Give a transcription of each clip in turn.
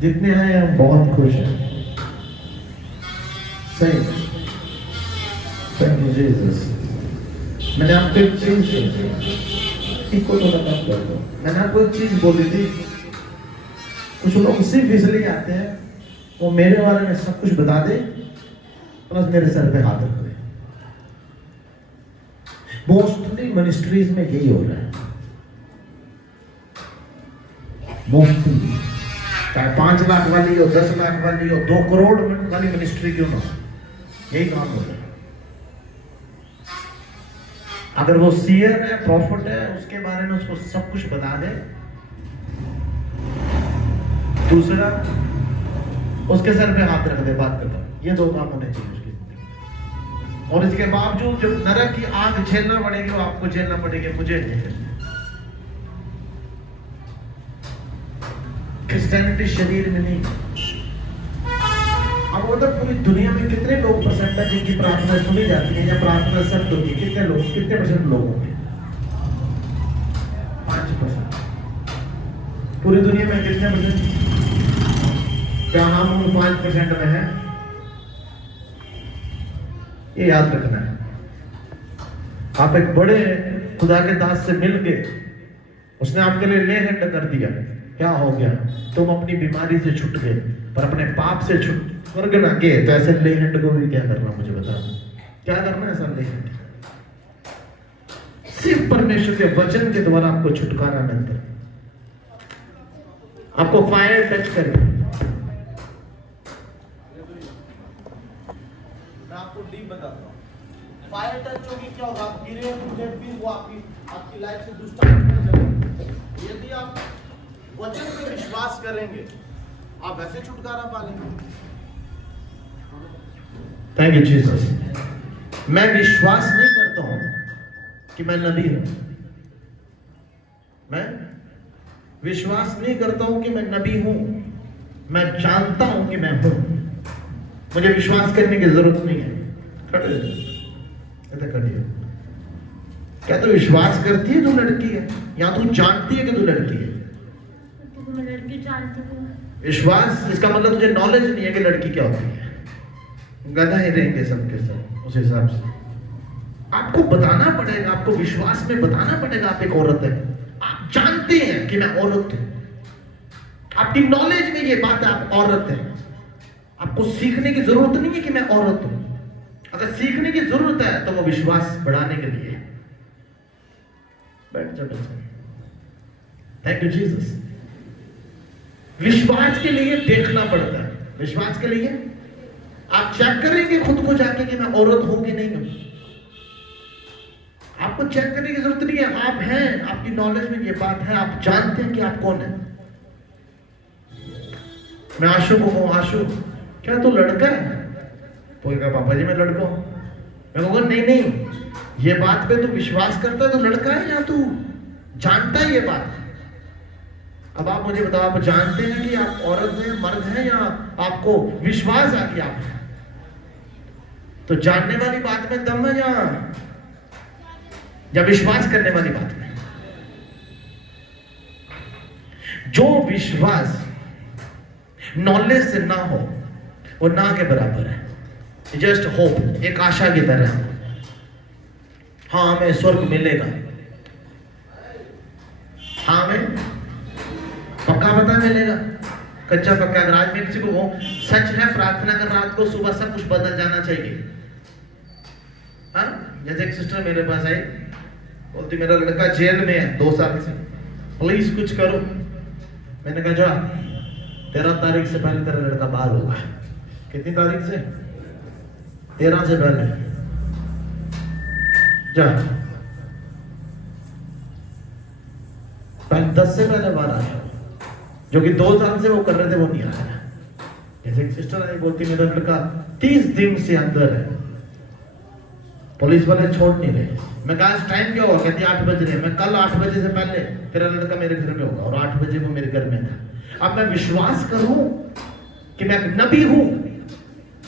जितने हैं हम बहुत खुश हैं। सही। Thank you Jesus. मैंने आपको एक चीज को थोड़ा कम कर दो। मैंने आपको एक चीज बोली थी, कुछ लोग सिर्फ इसलिए आते हैं वो मेरे बारे में सब कुछ बता दे प्लस मेरे सर पे हाथ रख दे। मोस्टली मिनिस्ट्रीज में यही हो रहा है। मोस्टली चाहे 5 लाख वाली हो, 10 लाख वाली हो, 2 करोड़ वाली मिनिस्ट्री क्यों ना हो, यही काम हो रहा है। अगर वो सीयर है, प्रॉफिट है, उसके बारे में उसको सब कुछ बता दे। दूसरा, उसके सर पे हाथ रख दे, बात खत्म। ये 2 काम होने चाहिए उसकी जिंदगी। और इसके बावजूद जब नरक की आग झेलना पड़ेगी वो आपको झेलना पड़ेगी, मुझे नहीं। क्रिश्चियनिटी शरीर में नहीं। अब उधर पूरी दुनिया में कितने लोग परसेंट है जिनकी प्रार्थना सुनी जाती है या प्रार्थना सत्य होती है? कितने लोग, कितने परसेंट लोग होंगे? 5%। पूरी दुनिया में कितने परसेंट? क्या हम उन 5% में हैं? ये याद रखना है। आप एक बड़े खुदा के दास से मिल के उसने आपके लिए ले हैंड कर दिया, क्या हो गया? तुम अपनी बीमारी से छूट गए, पर अपने पाप से छूट स्वर्ग ना गए। तो ऐसे ले हैंड को भी क्या करना, मुझे बता, क्या करना है? ऐसा ले हैंड सिर्फ परमेश्वर के वचन के द्वारा आपको छुटकारा मिलता है। आपको फायर टच करे। मैं आपको डीप बताता हूं, फायर टच होगी क्या होगा? आप गिरे फिर वो आपकी लाइफ से दुष्ट आत्मा जाएगी। यदि आप वचन पे विश्वास करेंगे आप ऐसे छुटकारा पालेंगे। Thank you Jesus. मैं विश्वास नहीं करता हूं कि मैं नबी हूं। मैं विश्वास नहीं करता हूं कि मैं नबी हूं। मैं जानता हूं कि मैं हूं। मुझे विश्वास करने की जरूरत नहीं है। खड़े क्या तू विश्वास करती है तू लड़की है, या तू जानती है कि तू लड़की है? मैं लड़की जानती हूँ। विश्वास इसका मतलब तुझे नॉलेज नहीं है कि लड़की क्या होती है। गधा ही रहेंगे सबके सब उस हिसाब से। आपको बताना पड़ेगा, आपको विश्वास में बताना पड़ेगा आप एक औरत है। आप जानते हैं कि मैं औरत हूं, आपकी नॉलेज में ये बात है आप औरत है। आपको सीखने की जरूरत नहीं है कि मैं औरत हूं। अगर सीखने की जरूरत है तो वो विश्वास बढ़ाने के लिए। बैठ जाओ। Thank you Jesus. विश्वास के लिए देखना पड़ता है। विश्वास के लिए आप चेक करेंगे खुद को जाके कि मैं औरत हूं कि नहीं हूं। आपको चेक करने की जरूरत नहीं है, आप हैं। आपकी नॉलेज में ये बात है, आप जानते हैं कि आप कौन है। मैं आशु को कहूं, आशु क्या तू लड़का है? बोलेगा पापा जी मैं लड़का हूं। मैं कहूंगा नहीं नहीं, ये बात पे तू विश्वास करता है तो लड़का है या तू जानता है ये बात? अब आप मुझे बताओ, आप जानते हैं कि आप औरत हैं, मर्द हैं, या आपको विश्वास आ कि आप हैं? तो जानने वाली बात में दम है या विश्वास करने वाली बात में? जो विश्वास नॉलेज से ना हो वो ना के बराबर है। जस्ट होप, एक आशा की तरह। हाँ हमें स्वर्ग मिलेगा, हाँ हमें पक्का पता मिलेगा, कच्चा पक्का। अगर आज मैं किसी को वो सच है, प्रार्थना कर रात को सुबह सब कुछ बदल जाना चाहिए। हाँ जैसे एक सिस्टर मेरे पास आई, बोलती मेरा लड़का जेल में है 2 साल से, प्लीज कुछ करो। मैंने कहा जा 13 तारीख से पहले तेरा लड़का बाहर होगा। कितनी तारीख से? 13 से पहले जा। पहले 10 से पहले बाहर आ जाओ। जो कि 2 साल से वो कर रहे थे वो नहीं आ रहा। जैसे एक सिस्टर आई, बोलती मेरा लड़का 30 दिन से अंदर है, पुलिस वाले छोड़ नहीं रहे। मैं कहा टाइम क्या हुआ? कहती 8 बज रहे। मैं कल 8 बजे से पहले तेरा लड़का मेरे घर में होगा, और 8 बजे वो मेरे घर में था। अब मैं विश्वास करूं कि मैं एक नबी हूं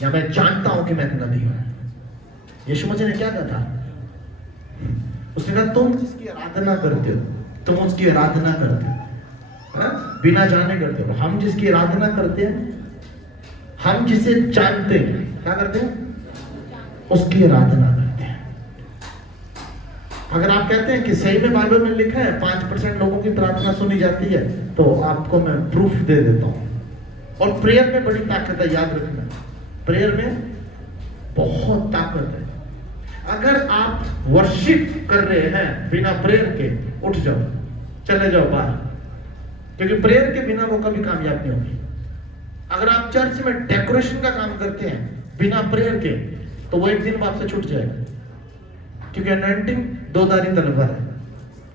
या मैं जानता हूं कि मैं एक नबी हूं? यीशु मसीह ने क्या कहा था? उसने कहा तुम जिसकी आराधना करते हो तुम उसकी आराधना करते हो। बिना जाने करते हो। हम जिसकी आराधना करते हैं, हम जिसे जानते हैं, क्या करते हैं? उसकी आराधना करते हैं। अगर आप कहते हैं कि सही में बाइबल में लिखा है 5% लोगों की प्रार्थना सुनी जाती है, तो आपको मैं प्रूफ दे देता हूं। और प्रेयर में बड़ी ताकत है, याद रखना, प्रेयर में बहुत ताकत है। अगर आप वर्शिप कर रहे हैं बिना प्रेयर के, उठ जाओ, चले जाओ बाहर, क्योंकि प्रेयर के बिना वो कभी कामयाब नहीं होगी। अगर आप चर्च में डेकोरेशन का काम करते हैं बिना प्रेयर के, तो वो एक दिन आपसे छूट जाएगा, क्योंकि अनॉइंटिंग दो धारी तलवार है।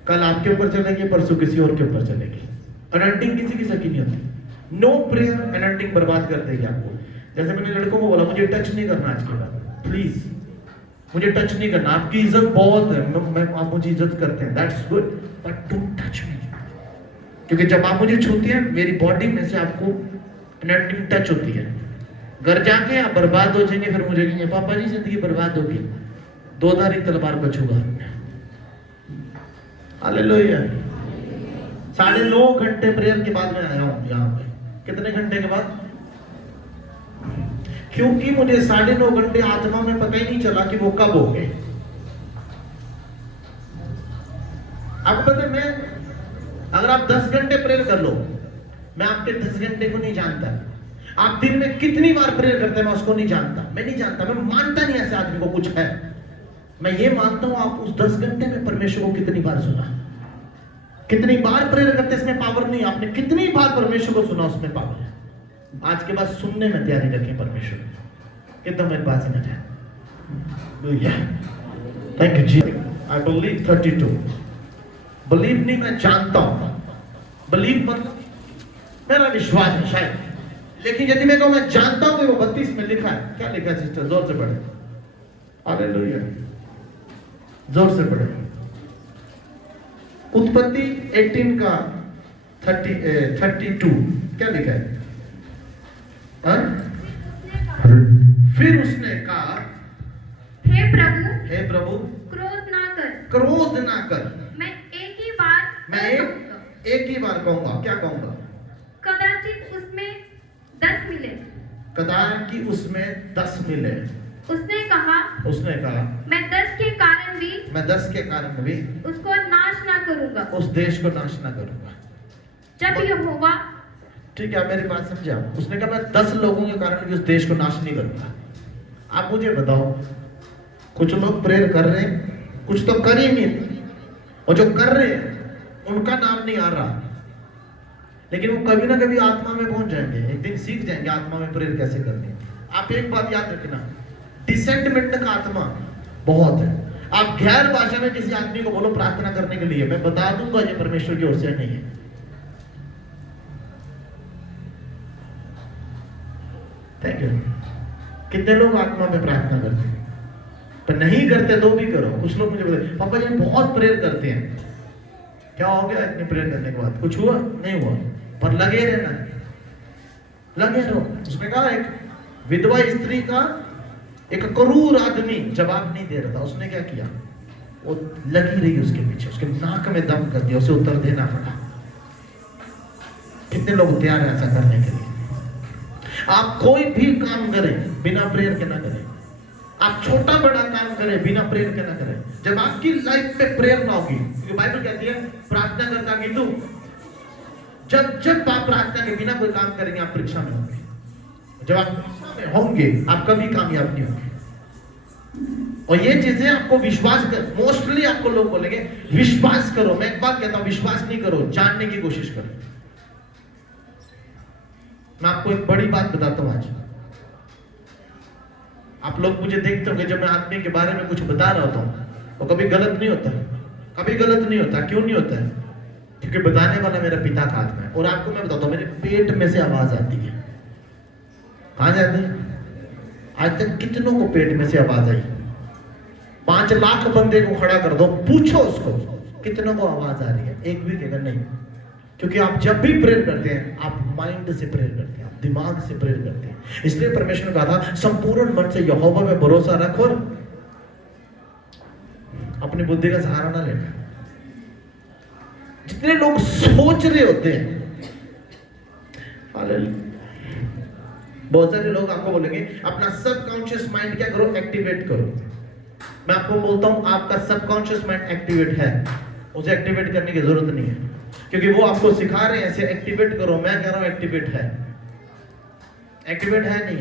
कल आपके ऊपर चलेगी, परसों किसी और के ऊपर चलेगी। अनॉइंटिंग किसी की सकी नहीं होती। नो प्रेयर अनॉइंटिंग बर्बाद कर देगी आपको। जैसे मैंने लड़कों को बोला, मुझे टच नहीं करना आज के बाद, प्लीज मुझे टच नहीं करना। आपकी इज्जत बहुत है, मैं आप मुझे इज्जत करते हैं, that's good, but don't touch me. क्योंकि जब आप मुझे छूते हैं, मेरी बॉडी में से आपको अनॉइंटिंग टच होती है। घर जाके आप बर्बाद हो जाएंगे, फिर मुझे कहेंगे पापा जी जिंदगी बर्बाद होगी, दो धारी तलवार बचूगा। हालेलुया। 9.5 घंटे प्रेयर के बाद मैं आया हूं यहाँ पे। कितने घंटे के बाद? क्योंकि मुझे 9.5 घंटे आत्मा में पता ही नहीं चला कि वो कब हो गए। अब पता, मैं अगर आप 10 घंटे प्रेयर कर लो, मैं आपके 10 घंटे को नहीं जानता। आप दिन में कितनी बार प्रेयर करते हैं मैं उसको नहीं जानता। मैं नहीं जानता, मैं मानता नहीं ऐसे आदमी को कुछ है। मैं ये मानता हूं आप उस 10 घंटे में परमेश्वर को कितनी बार सुना, कितनी बार प्रेयर करते इसमें पावर नहीं, आपने कितनी बार परमेश्वर को सुना उसमें पावर है। आज के बाद सुनने में तैयारी रखें परमेश्वर, कितना मेरे पास समझ है। थैंक यू जी। I believe 32। बिलीव नहीं, मैं जानता हूं। बिलीव मतलब मेरा विश्वास है शायद, लेकिन यदि मैं कहूं मैं जानता हूं कि वो 32 में लिखा है। क्या लिखा है सिस्टर? जोर से पढ़े। हालेलुया, जोर से पढ़े। उत्पत्ति 18 का 32 क्या लिखा है? फिर उसने कहा, हे प्रभु, हे प्रभु, क्रोध ना कर, क्रोध ना कर। मैं एक ही बार कहूंगा। एक ही बार कहूंगा। क्या कहूंगा? कदाचित उसमें 10 मिले। कदाचित उसमें 10 मिले। उसने कहा, मैं 10 के कारण भी उसको नाश ना करूंगा, उस देश को नाश ना करूंगा। जब यहोवा, ठीक है, मेरी बात समझा। उसने कहा मैं 10 लोगों के कारण भी उस देश को नाश नहीं करूंगा। आप मुझे बताओ, कुछ लोग प्रेयर कर रहे हैं, कुछ तो कर ही नहीं, और जो कर रहे हैं उनका नाम नहीं आ रहा, लेकिन वो कभी ना कभी आत्मा में पहुंच जाएंगे। एक दिन सीख जाएंगे आत्मा में प्रेयर कैसे करनी है। आप एक बात याद रखना, डिसेंटमेंट का आत्मा बहुत है। आप गैर भाषा में किसी आदमी को बोलो प्रार्थना करने के लिए, मैं बता दूंगा ये परमेश्वर की ओर से नहीं है। Thank you. कितने लोग आत्मा में प्रार्थना करते हैं, पर नहीं करते तो भी करो। कुछ लोग मुझे बोलते पापा जी बहुत प्रेयर करते हैं। क्या हो गया इतने प्रेयर करने के बाद? कुछ हुआ? नहीं हुआ, पर लगे रहना, लगे रहो। उसने कहा एक विधवा स्त्री का एक क्रूर आदमी जवाब नहीं दे रहा था, उसने क्या किया? वो लगी रही उसके पीछे, उसके नाक में दम कर दिया, उसे उत्तर देना पड़ा। कितने लोग तैयार हैं ऐसा करने के लिए? आप कोई भी काम करें बिना प्रेयर के ना करें। आप छोटा बड़ा काम करें बिना प्रेयर के ना करें। जब आपकी लाइफ में प्रेयर ना होगी, क्योंकि बाइबल कहती है प्रार्थना करता किंतु जब आप प्रार्थना के बिना कोई काम करेंगे आप परीक्षा में होंगे। जब आप परीक्षा में होंगे आप कभी कामयाब नहीं होंगे। और ये चीजें आपको विश्वास कर, मोस्टली आपको लोग बोलेंगे विश्वास करो। मैं एक बात कहता हूं, विश्वास नहीं करो, जानने की कोशिश करो। मैं आपको एक बड़ी बात बताता हूं आज। आप लोग मुझे देखते होंगे जब मैं आदमी के बारे में कुछ बता रहा होता हूं, वो कभी गलत नहीं होता, कभी गलत नहीं होता। क्यों नहीं होता है? क्योंकि बताने वाला मेरा पिता का हाथ में। और आपको मैं बताता हूं, मेरे पेट में से आवाज आती है। कहां जाती है? आज तक कितनों को पेट में से आवाज आई? 5 लाख बंदे को खड़ा कर दो, पूछो उसको कितनों को आवाज आ रही है, एक भी कहेगा नहीं। क्योंकि आप जब भी प्रेयर करते हैं आप माइंड से प्रेयर करते हैं, आप दिमाग से प्रेयर करते हैं। इसलिए परमेश्वर ने कहा था संपूर्ण मन से यहोवा में भरोसा रख और अपनी बुद्धि का सहारा ना लेना। जितने लोग सोच रहे होते हैं हालेलुया। बहुत सारे लोग आपको बोलेंगे अपना सबकॉन्शियस माइंड क्या करो, एक्टिवेट करो। मैं आपको बोलता हूं आपका सबकॉन्शियस माइंड एक्टिवेट है, उसे एक्टिवेट करने की जरूरत नहीं है, क्योंकि वो आपको सिखा रहे हैं ऐसे एक्टिवेट करो। मैं कह रहा हूं एक्टिवेट है। एक्टिवेट है नहीं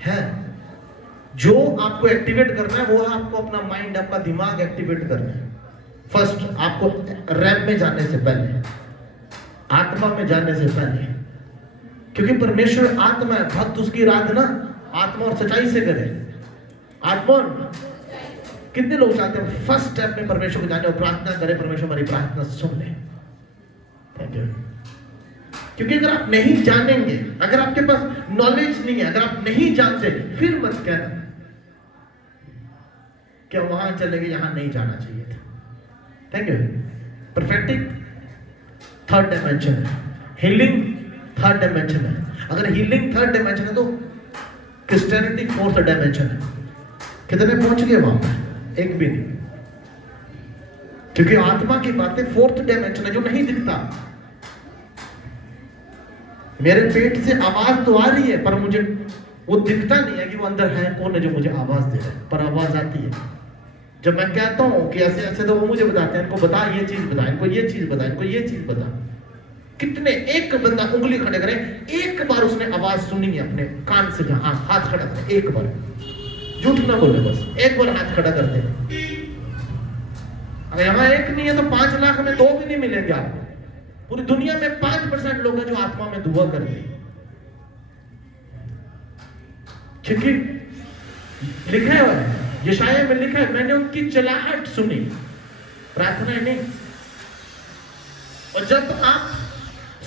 है। जो आपको एक्टिवेट करना है वो है आपको अपना माइंड, आपका दिमाग एक्टिवेट करना है। फर्स्ट आपको रैम में जाने से पहले, आत्मा में जाने से पहले, क्योंकि परमेश्वर आत्मा है। भक्त उसकी आराधना आत्मा और सच्चाई से करे। आत्मा कितने लोग चाहते हैं फर्स्ट स्टेप में परमेश्वर को जाने और प्रार्थना करें, परमेश्वर हमारी प्रार्थना सुन ले। Thank you. क्योंकि अगर आप नहीं जानेंगे, अगर आपके पास नॉलेज नहीं है, अगर आप नहीं जानते, फिर मत कहना क्या वहां चले गए, यहां नहीं जाना चाहिए था। Thank you. Perfecting third dimension है, हीलिंग थर्ड डायमेंशन है। अगर हीलिंग थर्ड डायमेंशन है तो क्रिश्चियनिटी फोर्थ डायमेंशन है। कितने पहुंच गए वहां पर? एक भी नहीं, क्योंकि आत्मा की बातें फोर्थ डायमेंशन है जो नहीं दिखता। मेरे पेट से आवाज तो आ रही है पर मुझे वो दिखता नहीं है कि वो अंदर है कौन है जो मुझे आवाज दे रहा है, पर आवाज आती है। जब मैं कहता हूं कि ऐसे ऐसे, तो वो मुझे बताते हैं, इनको बता ये चीज बता, इनको ये चीज बता, इनको ये चीज बता। कितने, एक बंदा उंगली खड़े करे, एक बार उसने आवाज सुनी है अपने कान से, जहां हाथ खड़ा करे, एक बार, झूठ ना बोले, बस एक बार हाथ खड़ा कर दे। अगर यहां एक नहीं है तो 5 लाख में 2 भी नहीं मिलेंगे आपको। पूरी दुनिया में 5% लोग हैं जो आत्मा में दुआ करते हैं, क्योंकि लिखा है यशाया में लिखा है, मैंने उनकी चलाहट सुनी, प्रार्थना नहीं। और जब आप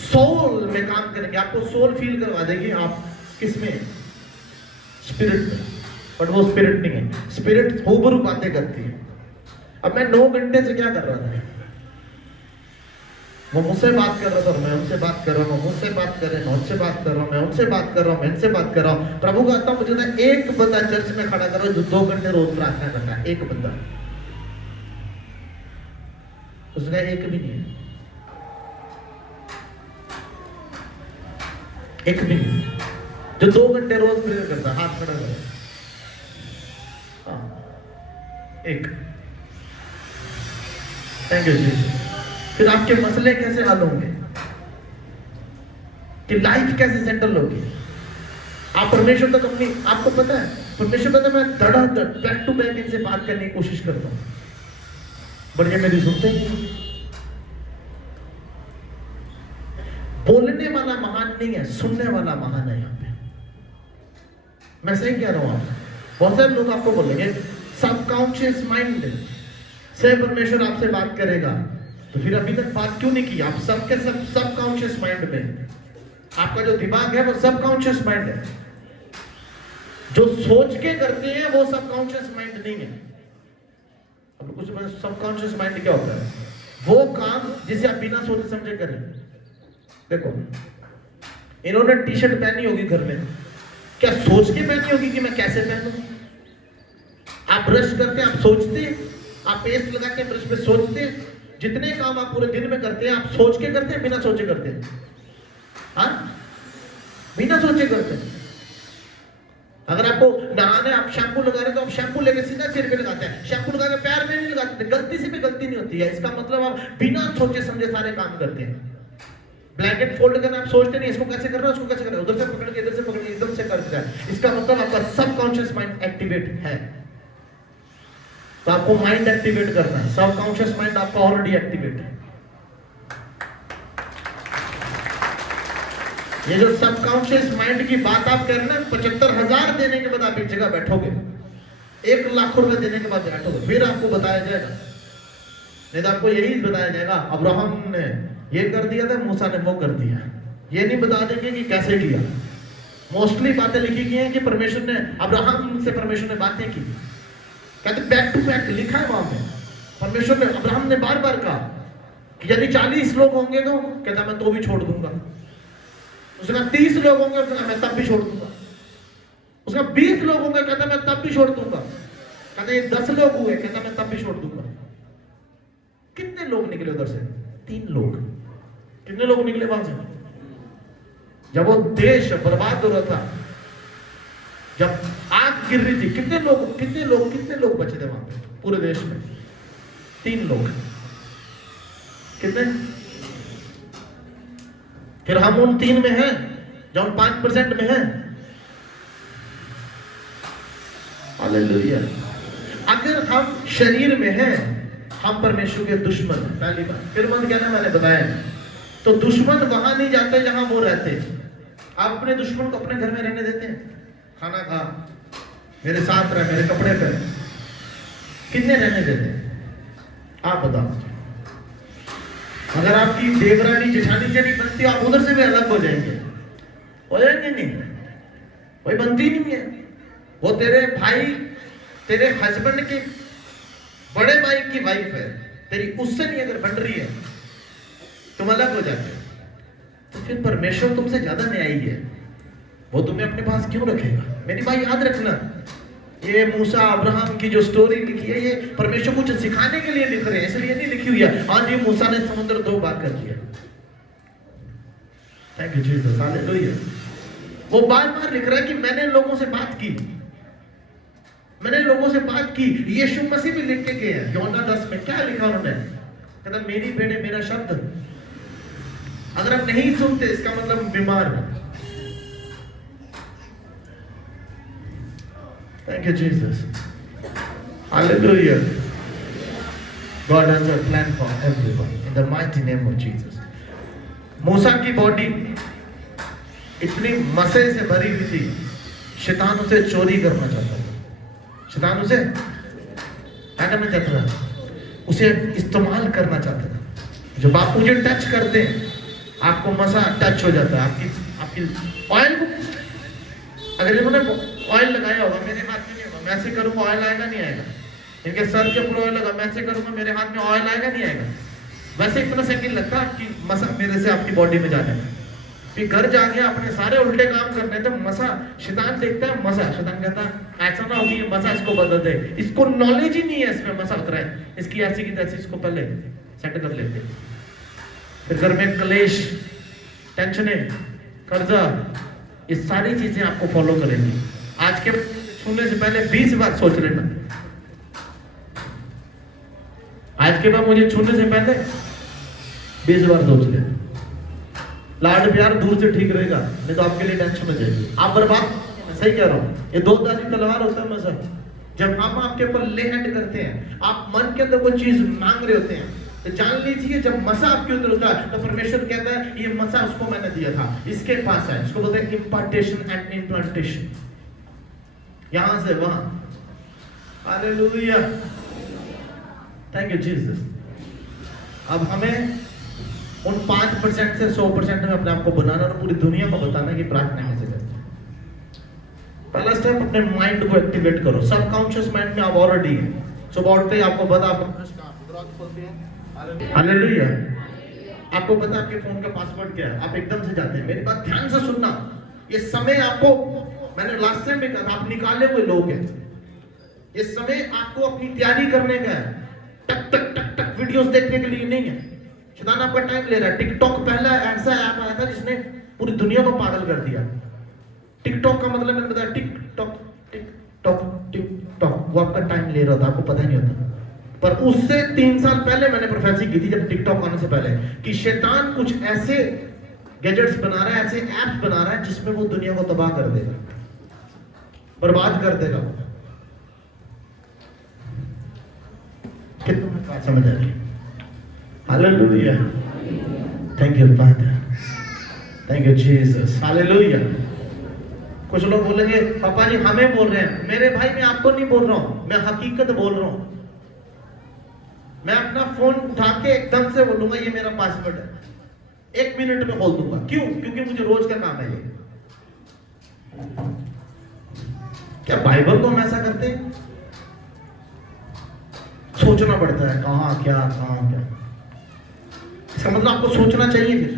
सोल में काम करेंगे, आपको सोल फील करवा देगी। आप किसमें? स्पिरिट में। बट वो स्पिरिट नहीं है, स्पिरिट रूबरू बातें करती है। अब मैं 9 घंटे से क्या कर रहा था, वो मुझसे बात कर रहा था, मैं उनसे बात कर रहा हूँ, मुझसे बात कर रहे हैं, मैं उनसे बात कर रहा हूँ, मैं उनसे बात कर रहा हूँ, मैं इनसे बात कर रहा हूँ। प्रभु कहता मुझे ना एक बंदा चर्च में खड़ा करो जो 2 घंटे रोज प्रार्थना करता है, एक बंदा। उसका एक भी नहीं है, एक भी नहीं जो 2 घंटे रोज प्रेयर करता है, हाथ खड़ा करो। एक। थैंक यू जी। फिर आपके मसले कैसे हल होंगे, कि लाइफ कैसे सेटल होगी? आप परमेश्वर तक अपनी, आपको पता है परमेश्वर पता है, मैं धड़ाधड़ बैक टू बैक इनसे बात करने की कोशिश करता हूं, बट ये मेरी सुनते ही नहीं। बोलने वाला महान नहीं है, सुनने वाला महान है। यहाँ पे मैं सही कह रहा हूं। आप बहुत सारे लोग आपको बोलेंगे सबकॉन्शियस माइंड से परमेश्वर आपसे बात करेगा, तो फिर अभी तक बात क्यों नहीं की? आप सबके सबकॉन्शियस माइंड में, आपका जो दिमाग है वो सबकॉन्शियस माइंड है। जो सोच के करते हैं वो सबकॉन्शियस माइंड नहीं है। अब कुछ सबकॉन्शियस माइंड क्या होता है? वो काम जिसे आप बिना सोचे समझे करें। देखो, इन्होंने टी शर्ट पहनी होगी घर में, क्या सोच के पहनी होगी कि मैं कैसे पहनूं? आप ब्रश करते हैं, आप सोचते हैं, आप पेस्ट लगा के ब्रश पे सोचते हैं। जितने काम आप पूरे दिन में करते हैं, आप सोच के करते हैं, बिना सोचे करते हैं? हाँ, बिना सोचे करते हैं। अगर आपको नहाना, आप शैम्पू लगा रहे हैं तो आप शैम्पू लेके सीधा सिर पे लगाते हैं, शैम्पू लगा के पैर में नहीं लगाते। गलती से भी गलती नहीं होती है, इसका मतलब आप बिना सोचे समझे सारे काम करते हैं। ब्लैंकेट फोल्ड करना आप सोचते नहीं, इसको कैसे करना है, उसको कैसे करना है, उधर से पकड़ के इधर से पकड़ के एकदम से करते हैं। इसका मतलब आपका सबकॉन्शियस माइंड एक्टिवेट है। तो आपको माइंड एक्टिवेट करना है, सबकॉन्शियस माइंड आपका ऑलरेडी एक्टिवेट है। ये जो सबकॉन्शियस माइंड की बात आप कर रहे हैं, 75,000 देने के बाद आप एक जगह बैठोगे, 1 लाख रुपए देने के बाद बैठोगे, फिर आपको बताया जाएगा। नहीं तो आपको यही बताया जाएगा अब्राहम ने ये कर दिया था, मूसा ने वो कर दिया। ये नहीं बता देंगे कि कैसे किया। मोस्टली बातें लिखी गई हैं कि परमेश्वर ने, अब्राहम से परमेश्वर ने बातें की, कहते बैक टू बैक लिखा है वहां पे। परमेश्वर ने, अब्राहम ने बार बार कहा कि यदि 40 लोग होंगे तो कहता मैं तो भी छोड़ दूंगा। उसने कहा 30 लोग होंगे, उसने कहा मैं तब भी छोड़ दूंगा। उसका 20 लोग होंगे, कहता मैं तब भी छोड़ दूंगा। कहता ये 10 लोग हुए, कहता मैं तब भी छोड़ दूंगा। कितने लोग निकले उधर से? 3 लोग। कितने लोग निकले वहां से? जब वो देश बर्बाद हो रहा था, जब आग गिर रही थी, कितने लोग बचे थे वहां पे पूरे देश में? 3 लोग। कितने? फिर हम उन 3 में हैं जो उन 5% में हैं। हालेलुया। अगर हम शरीर में हैं, हम परमेश्वर के दुश्मन हैं। पहली बात। फिर मत कहना मैंने बताया। तो दुश्मन वहां नहीं जाते जहां वो रहते। आप अपने दुश्मन को अपने घर में रहने देते हैं? खाना खा, मेरे साथ रह, मेरे कपड़े पहन, कितने रहने देते हैं? आप बताओ। अगर आपकी देवरानी जेठानी से नहीं बनती, आप उधर से भी अलग हो जाएंगे नहीं, कोई बनती नहीं है। वो तेरे भाई, तेरे हस्बैंड के बड़े भाई की वाइफ है, तेरी उससे नहीं अगर बन रही है, तुम अलग हो जाते हो। तो फिर परमेश्वर तुमसे ज्यादा न्यायी है, वो तुम्हें अपने पास क्यों रखेगा? मेरी भाई याद रखना, ये मूसा अब्राहम की जो स्टोरी लिखी है, ये परमेश्वर कुछ सिखाने के लिए लिख रहे हैं, इसलिए नहीं लिखी हुई है। हाँ जी, मूसा ने समुद्र 2 बार कर दिया। Thank you Jesus, hallelujah. वो बार-बार लिख रहा है कि मैंने लोगों से बात की, मैंने लोगों से बात की। यीशु मसीह भी लिख के गए हैं। यूहन्ना 10 में क्या लिखा उन्होंने? कहता मेरी भेड़ें मेरा शब्द, अगर आप नहीं सुनते इसका मतलब बीमार हो। Thank you, Jesus. Hallelujah. God has a plan for everyone in the mighty name of Jesus. मूसा की बॉडी इतनी मसे से भरी हुई थी, शैतान उसे चोरी करना चाहता था। शैतान उसे क्या करना चाहता था? उसे इस्तेमाल करना चाहता था। जब आप मुझे टच करते हैं, आपको मसा टच हो जाता है। आपकी ऑयल को, अगर इन्होंने ऑयल लगाया होगा, मेरे हाथ में नहीं होगा, मैं ऐसे करूंगा ऑयल आएगा नहीं आएगा? इनके सर के ऊपर ऑयल लगा, मैं ऐसे करूंगा, मेरे हाथ में ऑयल आएगा नहीं आएगा? वैसे इतना सेकंड लगता है आपकी मसा मेरे से आपकी बॉडी में जाने में। फिर घर जाके अपने सारे उल्टे काम करने थे। मसा, शैतान देखता है मसा, शैतान कहता है ऐसा ना हो कि मसा इसको बदल दे। इसको नॉलेज ही नहीं है इसमें मसा उतरा है, इसकी ऐसी की तैसी इसको पहले सेट कर लेते। फिर घर में क्लेश, टेंशने, कर्जा, ये सारी चीजें आपको फॉलो करेंगी। आज के सुनने से पहले 20 बार सोच लेना। आज के बाद मुझे छूने से पहले 20 बार सोच लेना। लाड प्यार दूर से ठीक रहेगा, नहीं तो आपके लिए टेंशन हो जाएगी। आप बर्बाद, मैं सही कह रहा हूँ। ये 2 धारी तलवार होता है मसा। जब हम आपके ऊपर ले हैंड करते हैं, आप मन के अंदर कोई चीज मांग रहे होते हैं, तो जान लीजिए जब मसा आपके अंदर होता है, तो परमेश्वर कहता है ये मसा उसको मैंने दिया था, इसके पास है। इसको बोलते हैं इम्पार्टेशन एंड इम्प्लांटेशन, यहां से वहां। Hallelujah, thank you Jesus. अब हमें उन 5% से 100% में अपने आप को बनाना और पूरी दुनिया को बताना कि प्रार्थना कैसे करते हैं। पहला स्टेप, अपने माइंड को एक्टिवेट करो। सबकॉन्शियस माइंड में आप ऑलरेडी हैं। सुबह उठते ही आपको पता, हालेलुया, आपको पता आपके फोन का पासवर्ड क्या है, आप एकदम से जाते हैं। मेरी बात ध्यान से सुनना, ये समय आपको, मैंने लास्ट टाइम भी कहा, आप निकाले हुए लोग हैं। ये समय आपको अपनी तैयारी करने का है, टक टक टक टक वीडियोस देखने के लिए नहीं है। शैतान आपका टाइम ले रहा है। टिकटॉक पहला ऐसा ऐप आया था जिसने पूरी दुनिया को पागल कर दिया। टिकटॉक का मतलब मैंने बताया, टिकटॉक टिकटॉक टिकटॉक, वो आपका टाइम ले रहा था, आपको पता नहीं होता। पर उससे 3 साल पहले मैंने प्रोफेसी की थी, जब टिकटॉक आने से पहले, कि शैतान कुछ ऐसे गैजेट्स बना रहा है, ऐसे एप्स बना रहा है जिसमें वो दुनिया को तबाह कर देगा, बर्बाद कर देगा। कितना बात समझ आ रही? Hallelujah, thank you father, thank you Jesus, hallelujah. कुछ लोग बोलेंगे पापा जी हमें बोल रहे हैं। मेरे भाई मैं आपको नहीं बोल रहा हूं, मैं हकीकत बोल रहा हूं। मैं अपना फोन उठा के एकदम से बोलूंगा ये मेरा पासवर्ड है, 1 मिनट में बोल दूंगा। क्यों? क्योंकि मुझे रोज का काम है ये। क्या बाइबल को हम ऐसा करते हैं? सोचना पड़ता है कहां क्या, कहां क्या। इसका मतलब आपको सोचना चाहिए। फिर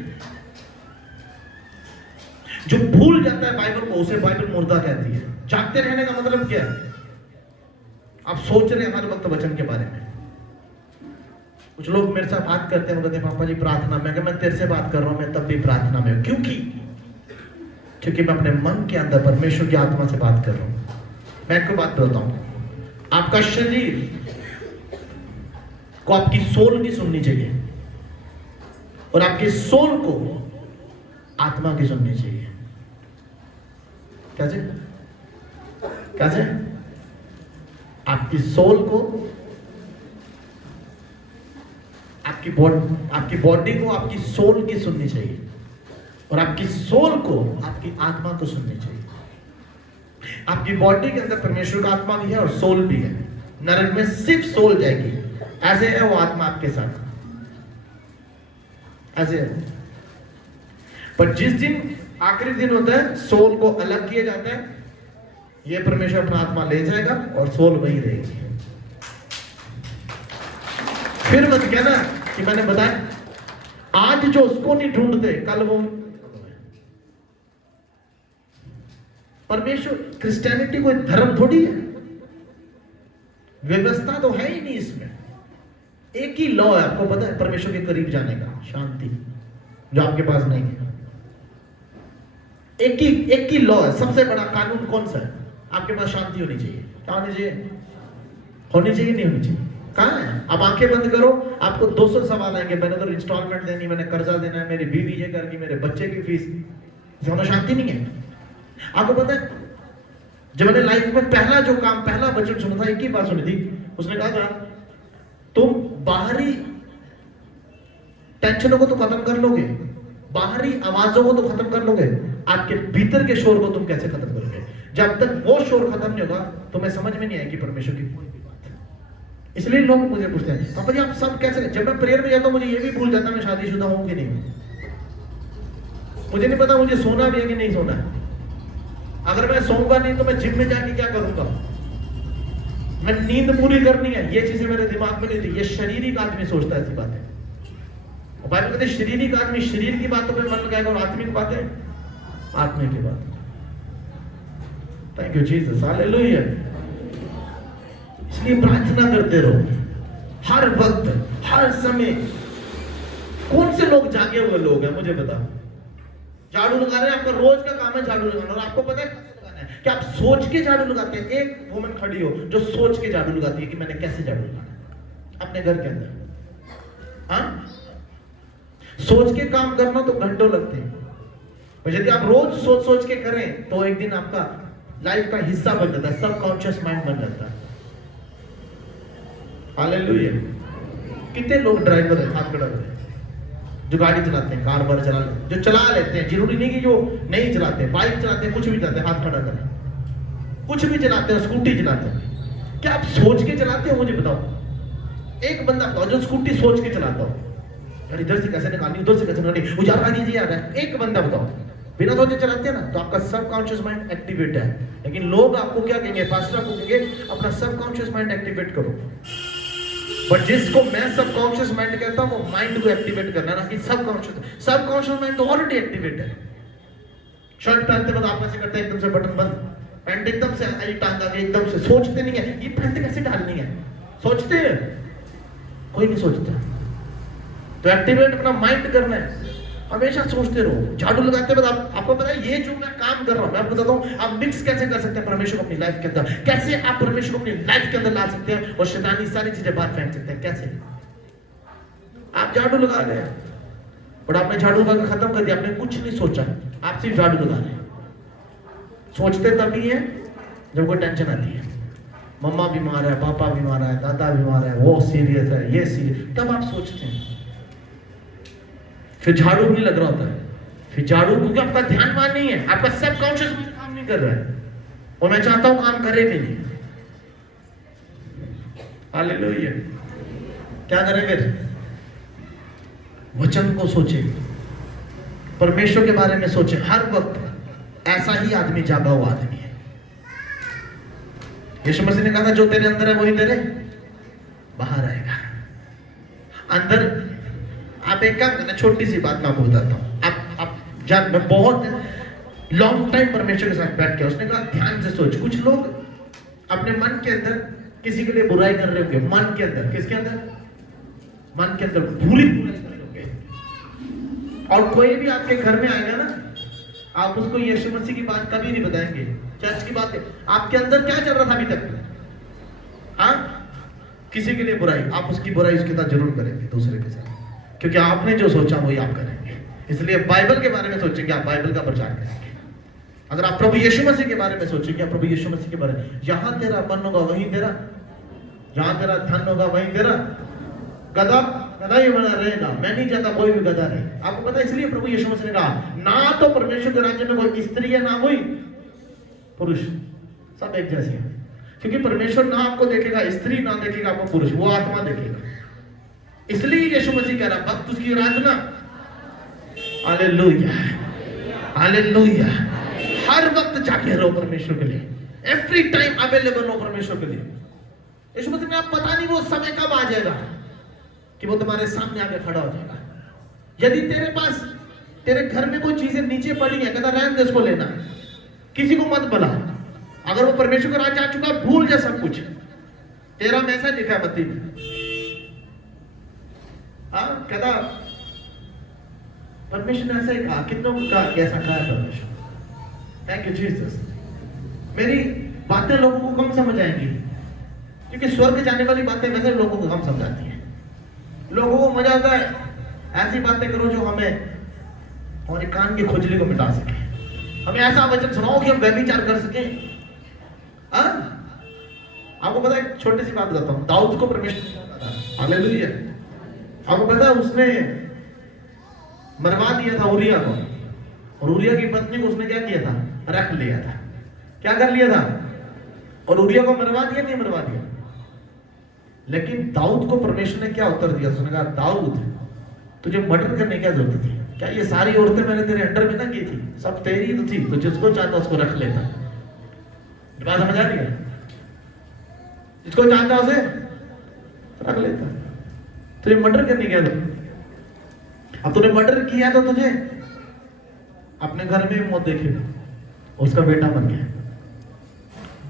जो भूल जाता है बाइबल को, उसे बाइबल मुर्दा कहती है। जागते रहने का मतलब क्या है? आप सोच रहे हैं हर वक्त वचन के बारे में। कुछ लोग मेरे साथ बात करते हैं, वो कहते हैं पापा जी प्रार्थना में। मैं तेरे से बात कर रहा हूं, मैं तब भी प्रार्थना में हूं। क्योंकि क्योंकि मैं अपने मन के अंदर परमेश्वर की आत्मा से बात कर रहा हूं। मैं आपको बात बताता हूं, आपका शरीर को आपकी सोल की सुननी चाहिए और आपके सोल को आत्मा की सुननी चाहिए। कैसे कैसे? आपकी सोल को, आपकी बॉडी को आपकी सोल की सुननी चाहिए और आपकी सोल को आपकी आत्मा को सुननी चाहिए। आपकी बॉडी के अंदर परमेश्वर का आत्मा भी है और सोल भी है। नरक में सिर्फ सोल जाएगी, ऐसे है वो आत्मा आपके साथ, ऐसे है। पर जिस दिन आखिरी दिन होता है, सोल को अलग किया जाता है, ये परमेश्वर अपना आत्मा ले जाएगा और सोल वही रहेगी। फिर मत कहना कि मैंने बताया, आज जो उसको नहीं ढूंढते कल वो। परमेश्वर, क्रिश्चियनिटी कोई धर्म थोड़ी है, व्यवस्था तो है ही नहीं इसमें। एक ही लॉ है, आपको पता है, परमेश्वर के करीब जाने का, शांति, जो आपके पास नहीं है। एक ही लॉ है, सबसे बड़ा कानून कौन सा है? आपके पास शांति होनी चाहिए। क्या होनी चाहिए? होनी चाहिए, नहीं होनी चाहिए? कहां है? अब आंखें बंद करो, आपको 200 सवाल आएंगे। मैंने तो इंस्टॉलमेंट देनी, मैंने कर्जा देना है, मेरी बीवी ये करनी, मेरे बच्चे की फीस। ज्यादा शांति नहीं है। आपको पता है, जब मैंने लाइफ में पहला जो काम, पहला वचन सुना था, एक ही बात सुनी थी। उसने कहा था, तुम बाहरी टेंशनों को तो खत्म कर लोगे, बाहरी आवाजों को तो खत्म कर लोगे, आपके भीतर के शोर को तुम कैसे खत्म करोगे? जब तक वो शोर खत्म नहीं होगा, तुम्हें समझ में नहीं आएगी परमेश्वर की कोई भी बात। इसलिए लोग मुझे पूछते हैं, पापा जी आप सब कैसे? जब मैं प्रेयर में जाता हूं, मुझे ये भी भूल जाता मैं शादीशुदा हूं कि नहीं। मुझे नहीं पता मुझे सोना भी है कि नहीं सोना है। अगर मैं सोऊंगा नहीं तो मैं जिम में जाके क्या करूंगा? मैं नींद पूरी करनी है, ये चीजें मेरे दिमाग में नहीं थी। ये शारीरिक आदमी सोचता है ऐसी बातें। बाइबल कहते हैं शारीरिक आदमी शरीर की बातों पे मन लगाएगा और आत्मिक बातें आत्मा की बात। Thank you Jesus, hallelujah. इसलिए प्रार्थना करते रहो हर वक्त, हर समय। कौन से लोग जागे हुए लोग हैं मुझे बताओ? झाड़ू लगा रहे हैं, आपका रोज का काम है झाड़ू लगाना, और आपको पता है कैसे लगाना है? कि आप सोच के झाड़ू लगाते हैं। एक वुमन खड़ी हो जो सोच के झाड़ू लगाती है कि मैंने कैसे झाड़ू लगाना अपने घर के अंदर। हाँ, सोच के काम करना तो घंटों लगते हैं, और यदि आप रोज सोच सोच के करें तो एक दिन आपका लाइफ का हिस्सा बन जाता है, सबकॉन्शियस माइंड बन जाता है। हालेलुया। कितने लोग ड्राइवर है, हाथ खड़ा करें, जो गाड़ी चलाते हैं, कार बार चला लेते, जो चला लेते हैं, जरूरी नहीं कि जो नहीं चलाते, बाइक चलाते हैं, कुछ भी चलाते हैं, हाथ खड़ा करें। कुछ भी चलाते हैं, स्कूटी चलाते हैं, क्या आप सोच के चलाते हो? मुझे बताओ, एक बंदा बताओ जो स्कूटी सोच के चलाता हो, यार इधर से कैसे निकालनी, उधर से कैसे निकालनी, वो यार आगे जी आ रहा है। एक बंदा बताओ, बिना सोचे चलाते हैं ना, तो आपका सबकॉन्शियस माइंड एक्टिवेट है। लेकिन लोग आपको क्या कहेंगे? पास्टर आपको कहेंगे अपना सबकॉन्शियस माइंड एक्टिवेट करो। बट जिसको मैं सबकॉन्शियस माइंड कहता हूं, वो माइंड को एक्टिवेट करना, ना कि सबकॉन्शियस। सबकॉन्शियस माइंड तो ऑलरेडी एक्टिवेट है। शर्ट पहनते वक्त आप कैसे करते हैं? एकदम से बटन बंद, पैंट एकदम से आई टांग आगे, एकदम से सोचते नहीं है ये पैंट कैसे डालनी है। सोचते हैं? कोई नहीं सोचता। तो एक्टिवेट अपना माइंड करना है, हमेशा सोचते रहो। झाड़ू लगाते वक्त आपको पता है ये जो मैं काम कर रहा हूं, मैं आपको बताता हूं आप मिक्स कैसे कर सकते हैं परमेश्वर को अपनी लाइफ के अंदर, कैसे आप परमेश्वर को अपनी लाइफ के अंदर ला सकते हैं और शैतानी सारी चीजें बाहर फेंक सकते हैं। कैसे? आप झाड़ू लगा रहे हैं, बट आपने झाड़ू लगा खत्म कर दिया, आपने कुछ नहीं सोचा, आप सिर्फ झाड़ू लगा रहे हैं। सोचते तभी है जब कोई टेंशन आती है, मम्मा बीमार है, पापा बीमार है, दादा बीमार है, वो सीरियस है, ये सीरियस, तब आप सोचते हैं। फिर झाड़ू भी लग रहा होता है, फिर झाड़ू, क्योंकि आपका ध्यान वहां नहीं है, आपका सबकॉन्शियस काम नहीं कर रहा है, और मैं चाहता हूं काम करे भी नहीं। हालेलुया। क्या करें फिर? वचन को सोचे, परमेश्वर के बारे में सोचे हर वक्त। ऐसा ही आदमी जागा हुआ आदमी है। यीशु मसीह ने कहा था जो तेरे अंदर है वही तेरे बाहर आएगा। अंदर आप एक काम करना, छोटी सी बात मैं आपको बताता हूं। आप जान, मैं बहुत लॉन्ग टाइम परमेश्वर के साथ बैठ के, उसने कहा ध्यान से सोच। कुछ लोग अपने मन के अंदर किसी के लिए बुराई कर रहे होंगे, मन के अंदर, किसके अंदर? मन के अंदर बुरी बुराई कर रहे होंगे। और कोई भी आपके घर में आएगा ना, आप उसको यीशु मसीह की बात कभी नहीं बताएंगे, चर्च की बात। आपके अंदर क्या चल रहा था अभी तक? हाँ, किसी के लिए बुराई, आप उसकी बुराई उसके साथ जरूर करेंगे, दूसरे के साथ, क्योंकि आपने जो सोचा वही आप करेंगे। इसलिए बाइबल के बारे में सोचेंगे, आप बाइबल का प्रचार करेंगे। अगर आप प्रभु यीशु मसीह के बारे में सोचेंगे, प्रभु यीशु मसीह के बारे में, जहां तेरा मन होगा वहीं तेरा, जहां तेरा धन होगा वहीं तेरा गधा गधा ही बना रहेगा। मैं नहीं चाहता कोई भी गधा रहे। आपको पता है, इसलिए प्रभु यीशु मसीह ने कहा, ना तो परमेश्वर के राज्य में कोई स्त्री है ना कोई पुरुष, सब एक जैसे हैं। क्योंकि परमेश्वर ना आपको देखेगा स्त्री, ना देखेगा आपको पुरुष, वो आत्मा देखेगा। इसलिए यीशु मसीह कह रहा, भक्त उसकी आराधना, हालेलुया हालेलुया, हर वक्त जाके रहो परमेश्वर के लिए, एवरी टाइम अवेलेबल हो परमेश्वर के लिए। यीशु मसीह ने, आप पता नहीं वो समय कब आ जाएगा कि वो तुम्हारे सामने आके खड़ा हो जाएगा। यदि तेरे पास, तेरे घर में कोई चीजें नीचे पड़ी है, कहता रहने दे, उसको लेना, किसी को मत बुला। अगर वो परमेश्वर का राज्य आ चुका, भूल जा सब कुछ। तेरा मैसेज लिखा है मत्ती में, हाँ, कहता परमेश्वर ने ऐसा ही कहा, कितनों का कैसा कहा है परमेश्वर। Thank you Jesus. मेरी बातें लोगों को कम समझ आएंगी, क्योंकि स्वर्ग जाने वाली बातें वैसे लोगों को कम समझ आती हैं। लोगों को मजा आता है ऐसी बातें करो जो हमें हमारे कान की खुजली को मिटा सके, हमें ऐसा वचन सुनाओ कि हम व्यभिचार कर सके। आपको पता है, एक छोटी सी बात बताता हूँ, दाऊद को परमेश्वर, हालेलुया, आपको पता है उसने मरवा दिया था उरिया को, और उरिया की पत्नी को उसने क्या किया था, रख लिया था। क्या कर लिया था? और उरिया को मरवा दिया, नहीं मरवा दिया। लेकिन दाऊद को परमेश्वर ने क्या उत्तर दिया? उसने कहा, दाऊद तुझे मर्डर करने की जरूरत थी क्या? ये सारी औरतें मैंने तेरे अंडर में ना की थी, सब तेरी तो थी, तो जिसको चाहता उसको रख लेता। बात समझ आ रही है? जिसको चाहता उसे रख लेता। तुझे मर्डर करने की जरूरत, अब तूने मर्डर किया तो तुझे अपने घर में मौत देखेगा, उसका बेटा मर गया।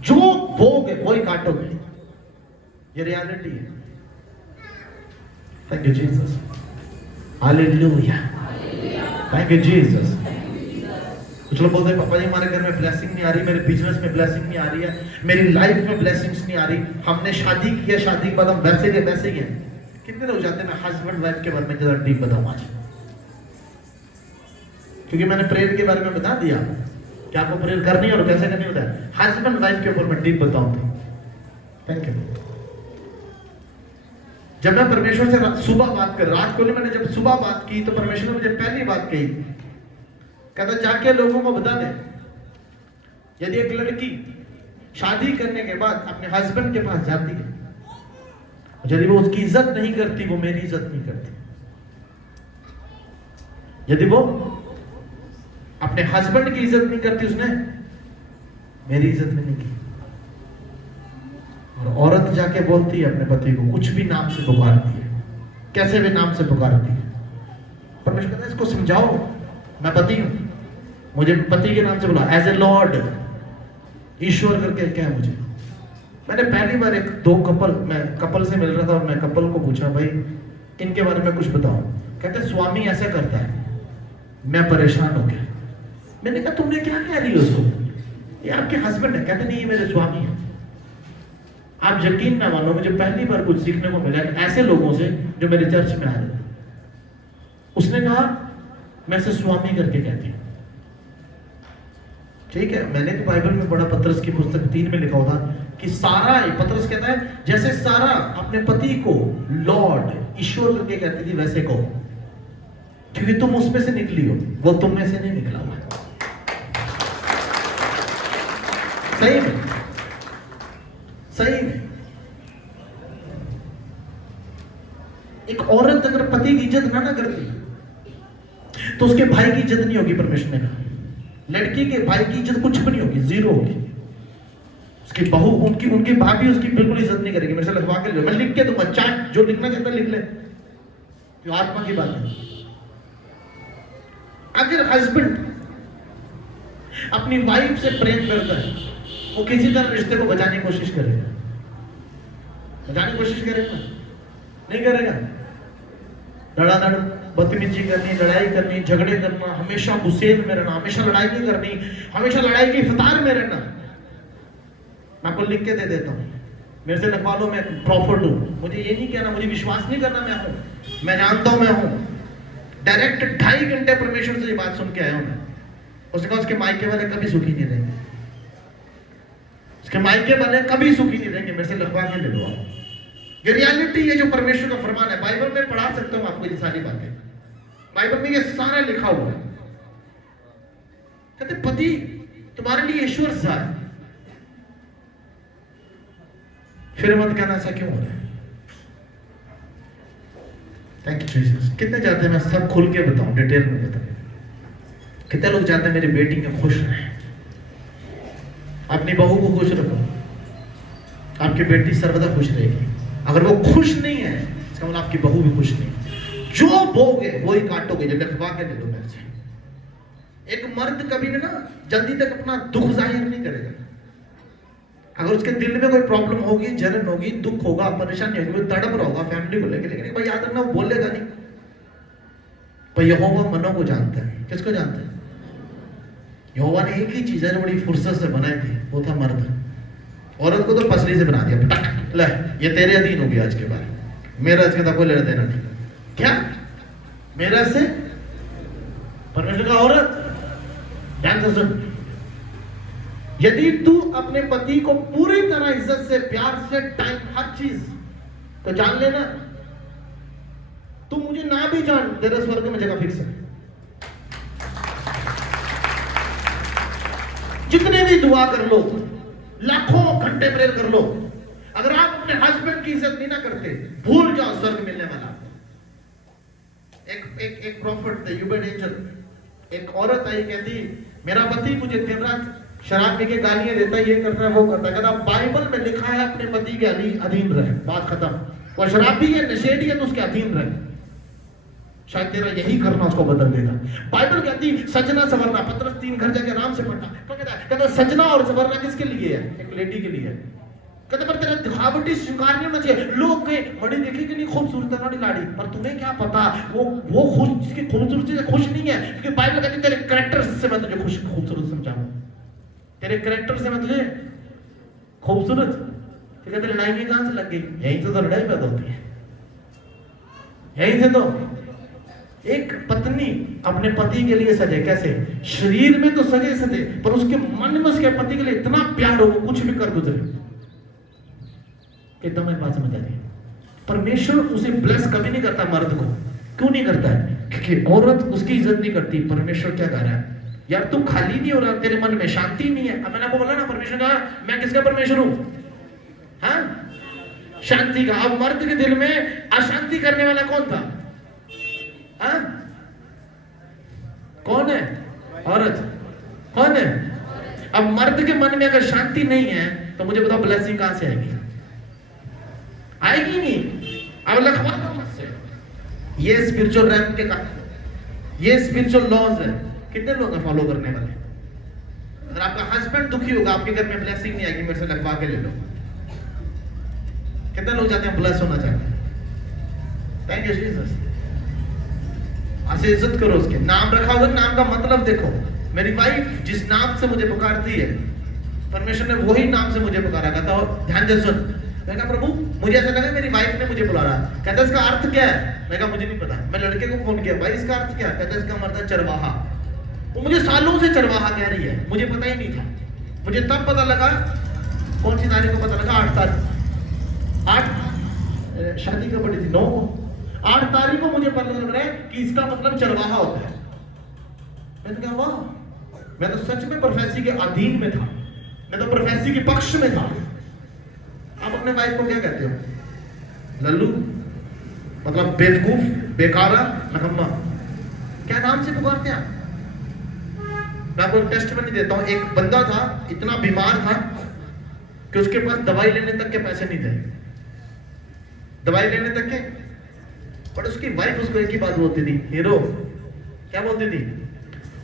जो बोगे वही काटोगे, ये रियलिटी है। थैंक यू जीसस, हालेलुया, थैंक यू जीसस। कुछ लोग बोलते हैं, पापा जी हमारे घर में ब्लेसिंग नहीं आ रही, मेरे बिजनेस में ब्लेसिंग नहीं आ रही है, मेरी लाइफ में ब्लेसिंग्स नहीं आ रही, हमने शादी किया, शादी के बाद हम वैसे के वैसे ही हैं। कितने लोग जाते हैं, मैं हस्बैंड वाइफ के बारे में जरा डीप बताऊं आज, क्योंकि मैंने प्रेयर के बारे में बता दिया कि आपको प्रेयर करनी है और कैसे करनी होता है। हस्बैंड वाइफ के ऊपर मैं डीप बताऊं तो थैंक यू। जब मैं परमेश्वर से सुबह बात कर, रात को मैंने जब सुबह बात की, तो परमेश्वर ने मुझे पहली बात कही, कहता जाके लोगों को बता दे, यदि एक लड़की शादी करने के बाद अपने हस्बैंड के पास जाती है, यदि वो उसकी इज्जत नहीं करती, वो मेरी इज्जत नहीं करती। यदि वो अपने हस्बैंड की इज्जत नहीं करती, उसने मेरी इज्जत भी नहीं की। और औरत जाके बोलती है अपने पति को, कुछ भी नाम से पुकारती है, कैसे भी नाम से पुकारती है। परमेश्वर कहता है इसको समझाओ, मैं पति हूं, मुझे पति के नाम से बुला, एज ए लॉर्ड, ईश्वर करके क्या है मुझे। मैंने पहली बार एक दो कपल से मिल रहा था, और मैं कपल को पूछा, भाई इनके बारे में कुछ बताओ। कहते स्वामी ऐसा करता है। मैं परेशान हो गया, मैंने कहा तुमने क्या कह रही हो उसको, ये आपके हस्बैंड है। कहते नहीं, ये मेरे स्वामी है। आप यकीन ना मानो, मुझे पहली बार कुछ सीखने को मिला ऐसे लोगों से जो मेरे चर्च में आ रहे थे। उसने कहा मैं इसे स्वामी करके कहती हूं। ठीक है, मैंने तो बाइबल में पढ़ा, पतरस की पुस्तक 3 में लिखा होता कि सारा, पतरस कहता है जैसे सारा अपने पति को लॉर्ड, ईश्वर करके कहती थी, वैसे कहो, क्योंकि तुम उसमें से निकली हो, वो तुम में से नहीं निकला हुआ। सही में, सही में। एक औरत अगर पति की इज्जत ना करती, तो उसके भाई की इज्जत नहीं होगी। परमेश्वर ने कहा लड़की के भाई की इज्जत कुछ भी नहीं होगी, जीरो होगी। उसकी बहू, उनकी भाभी उसकी बिल्कुल इज्जत नहीं करेगी। मेरे से लिखवा के ले, मैं लिख के दूंगा, चाहे जो लिखना चाहता है लिख ले, जो आत्मा की बात है। अगर हस्बैंड अपनी वाइफ से प्रेम करता है, वो किसी तरह रिश्ते को बचाने की कोशिश करेगा, बचाने की कोशिश करेगा, नहीं करेगा, धड़ाधड़ बदतमीजी करनी, लड़ाई करनी, झगड़े करना, हमेशा गुस्से में रहना, हमेशा लड़ाई नहीं करनी, हमेशा लड़ाई की फतार में रहना। मैं आपको लिख के दे देता हूँ, मेरे से लिखवा लो, मैं प्रॉफिट हूँ। मुझे ये नहीं कहना, मुझे विश्वास नहीं करना मैं हूँ, मैं जानता हूँ मैं हूँ। डायरेक्ट 2.5 घंटे परमेश्वर से ये बात सुन के आया हूँ मैं। उसने कहा उसके मायके वाले कभी सुखी नहीं रहेंगे, उसके मायके वाले कभी सुखी नहीं रहेंगे, मेरे से लिखवा के ले लो आप। ये रियलिटी है जो परमेश्वर का फरमान है। बाइबल में पढ़ा सकता हूँ आपको ये सारी बातें, बाइबल में ये सारा लिखा हुआ है। कहते पति तुम्हारे लिए ईश्वर सा है, फिर मत कहना ऐसा क्यों हो रहा है। Thank you Jesus. कितने चाहते हैं मैं सब खुल के बताऊं, डिटेल में बताऊं। कितने लोग चाहते हैं मेरी बेटी में खुश रहें, अपनी बहू को खुश रखो, आपकी बेटी सर्वदा खुश रहेगी। अगर वो खुश नहीं है इसका मतलब आपकी बहू भी खुश नहीं। जो बोगे वही काटोगे, जब लिखवा के दे दो मेरे से। एक मर्द कभी भी ना जल्दी तक अपना दुख जाहिर नहीं करेगा। अगर उसके दिल में कोई प्रॉब्लम होगी, जलन होगी, दुख होगा, परेशानी होगी, वो तड़प रहा होगा फैमिली को लेकर, लेकिन भाई याद रखना वो बोलेगा नहीं। पर यहोवा मनों को जानता है। किसको जानता है? यहोवा ने एक ही चीज है जो बड़ी फुर्सत से बनाई थी, वो था मर्द। औरत को तो पसली से बना दिया, ले ये तेरे अधीन हो गया आज के बाद, मेरा इसके साथ कोई लेना देना नहीं। क्या मेरा से? परमेश्वर का औरत ध्यान से सुन, यदि तू अपने पति को पूरी तरह इज्जत से, प्यार से, टाइम, हर चीज तो जान लेना, तू मुझे ना भी जान, तेरे स्वर्ग में जगह फिक्स है। जितने भी दुआ कर लो, लाखों घंटे प्रेयर कर लो, अगर आप अपने हस्बैंड की इज्जत नहीं ना करते, भूल जाओ स्वर्ग मिलने वाला। एक प्रॉफिट थे, यूबेड एंजल, एक औरत आई, कहती मेरा पति मुझे दिन रात शराब पी के गालियां देता है, ये करता है, वो करता है। कहता बाइबल में लिखा है अपने पति के अधीन रहे, बात खत्म। वो शराबी है, नशेड़ी है, तो उसके अधीन रहे, शायद तेरा यही करना उसको बदल देगा। बाइबल कहती सजना सवरना, पतरस 3 घर जाके आराम से पढ़ना। तो कहता सजना और सवरना किसके लिए है? एक लेडी के लिए है। कहते पर तेरा दिखावटी श्रृंगार नहीं होना चाहिए। लोग कहे बड़ी देखी कि नहीं खूबसूरत है लाड़ी, पर तुम्हें क्या पता वो खुश, जिसकी खूबसूरती से खुश नहीं है। क्योंकि बाइबल कहती तेरे कैरेक्टर से मैं तुझे खूबसूरत समझाऊं, तेरे कैरेक्टर से मैं तुझे खूबसूरत। तो कहते लड़ाई कहां से लग गई? यहीं से तो लड़ाई पैदा होती है, यहीं से तो। एक पत्नी अपने पति के लिए सजे, कैसे? शरीर में तो सजे सजे, पर उसके मन में उसके पति के लिए इतना प्यार हो, कुछ भी कर गुजरे। कितना मेरी बात समझ आ रही है? परमेश्वर उसे ब्लेस कभी नहीं करता मर्द को। क्यों नहीं करता है? क्योंकि औरत उसकी इज्जत नहीं करती। परमेश्वर क्या कह रहा है? यार तू खाली नहीं हो रहा, तेरे मन में शांति नहीं है। अब मैंने आपको बोला ना, परमेश्वर कहा मैं किसका परमेश्वर हूं? हाँ, शांति का। अब मर्द के दिल में अशांति करने वाला कौन था? हाँ? कौन है? औरत। कौन है? अब मर्द के मन में अगर शांति नहीं है तो मुझे बताओ ब्लेसिंग कहां से आएगी? आएगी नहीं। अब लखवा दो मुझसे, ये स्पिरिचुअल रैंक के का, ये स्पिरिचुअल लॉज है। कितने लोग हैं फॉलो करने वाले? अगर आपका हस्बैंड दुखी होगा, आपके घर में ब्लेसिंग नहीं आएगी, मेरे से लखवा के ले लो। कितने लोग चाहते हैं ब्लेस होना चाहते हैं? Thank you Jesus. ऐसे इज्जत करो उसके। नाम रखा होगा, नाम का मतलब देखो। मेरी वाइफ जिस नाम से मुझे पुकारती है, परमेश्वर ने वही नाम से मुझे पुकारा। कहता हो ध्यान से सुन। मैं कहा प्रभु मुझे ऐसा लगा मेरी वाइफ ने मुझे बुला रहा। कहता इसका अर्थ क्या है? मैं कहा मुझे नहीं पता। मैं लड़के को फोन किया, भाई इसका अर्थ क्या है? कहता इसका मतलब है चरवाहा। वो मुझे सालों से चरवाहा कह रही है, मुझे पता ही नहीं था। मुझे तब पता लगा, कौन सी तारीख को पता लगा? 8 तारीख, 8 शादी कब पड़ी थी? 9 को। 8 तारीख को मुझे पता लग रहा है कि इसका मतलब चरवाहा होता है। मैंने कहा वाह, मैं तो सच में प्रोफेसी के अधीन में था, मैं तो प्रोफेसी के पक्ष में था। आप अपने वाइफ को क्या कहते हो? लल्लू, मतलब बेवकूफ, बेकारा, नकम्मा। क्या नाम से पुकारते हैं आप? मैं आपको टेस्ट में नहीं देता हूं। एक बंदा था, इतना बीमार था कि उसके पास दवाई लेने तक के पैसे नहीं थे, दवाई लेने तक के। पर उसकी वाइफ उसको एक ही बात बोलती थी, हीरो। क्या बोलती थी?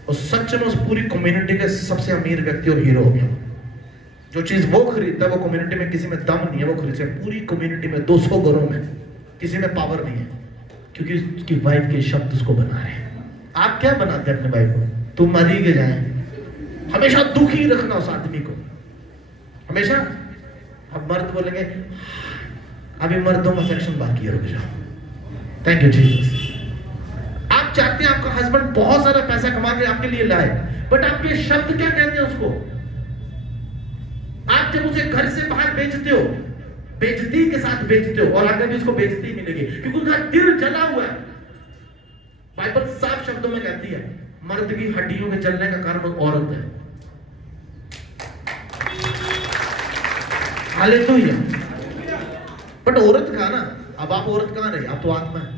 और सच में उस पूरी कम्युनिटी के सबसे अमीर व्यक्ति और हीरो हो गया। जो चीज वो खरीदता है वो कम्युनिटी में किसी में दम नहीं है, वो खरीदता है। पूरी कम्युनिटी में 200 घरों में किसी में पावर नहीं है। क्योंकि उसकी वाइफ के शब्द उसको बना रहे हैं। आप क्या बनाते हैं अपने वाइफ को? तुम मर ही के जाए, हमेशा दुखी रखना उस आदमी को, हमेशा। अब मर्द बोलेंगे अभी मर्दों का सेक्शन बाकी है, रुक जाओ। Thank you Jesus. आप चाहते हैं आपका हस्बैंड बहुत सारा पैसा कमा के आपके लिए लाए, बट आपके शब्द क्या कहते हैं उसको? आप जब उसे घर से बाहर बेचते हो, बेइज्जती के साथ बेचते हो, और आगे भी उसको बेइज्जती मिलेगी क्योंकि उसका दिल जला हुआ है। बाइबल साफ शब्दों में कहती है मर्द की हड्डियों के जलने का कारण औरत है। हालेलुया। बट औरत कहां ना? अब आप औरत कहां रही? आप तो आत्मा है।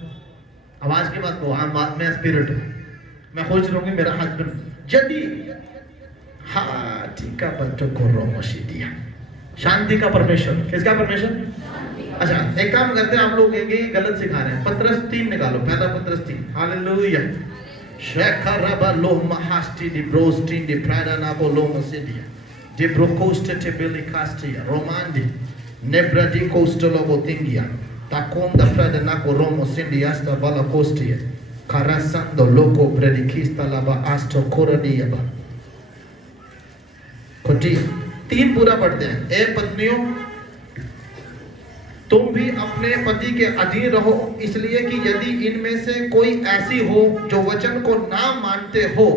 अब आज के बाद तो मैं स्पिरिट हूं। मैं खोज रहूंगी मेरा हस्बैंड यदि हाँ ठीक है बच्चों को रोमोशी दिया। शांति का परमेश्वर। किसका परमेश्वर? अच्छा एक काम करते हैं, आप लोग कहेंगे गलत सिखा रहे हैं। पत्रस 3 निकालो, पहला पत्रस 3। हालेलुया। शेखरबा लोमहास्टी दी ब्रोस्टी दी प्राडाना को लोमसिडिया दी ब्रोकोस्ट टेबली कास्टिया रोमांडी नेब्राडी कोस्टलो बोतिंगिया takom da prada nako romo sindi asta bala kostia karasando loco predikista laba asto koradiya ba खोटी। 3 पूरा पढ़ते हैं। ए पत्नियों तुम भी अपने पति के अधीन रहो, इसलिए कि यदि इनमें से कोई ऐसी हो जो वचन को ना मानते हो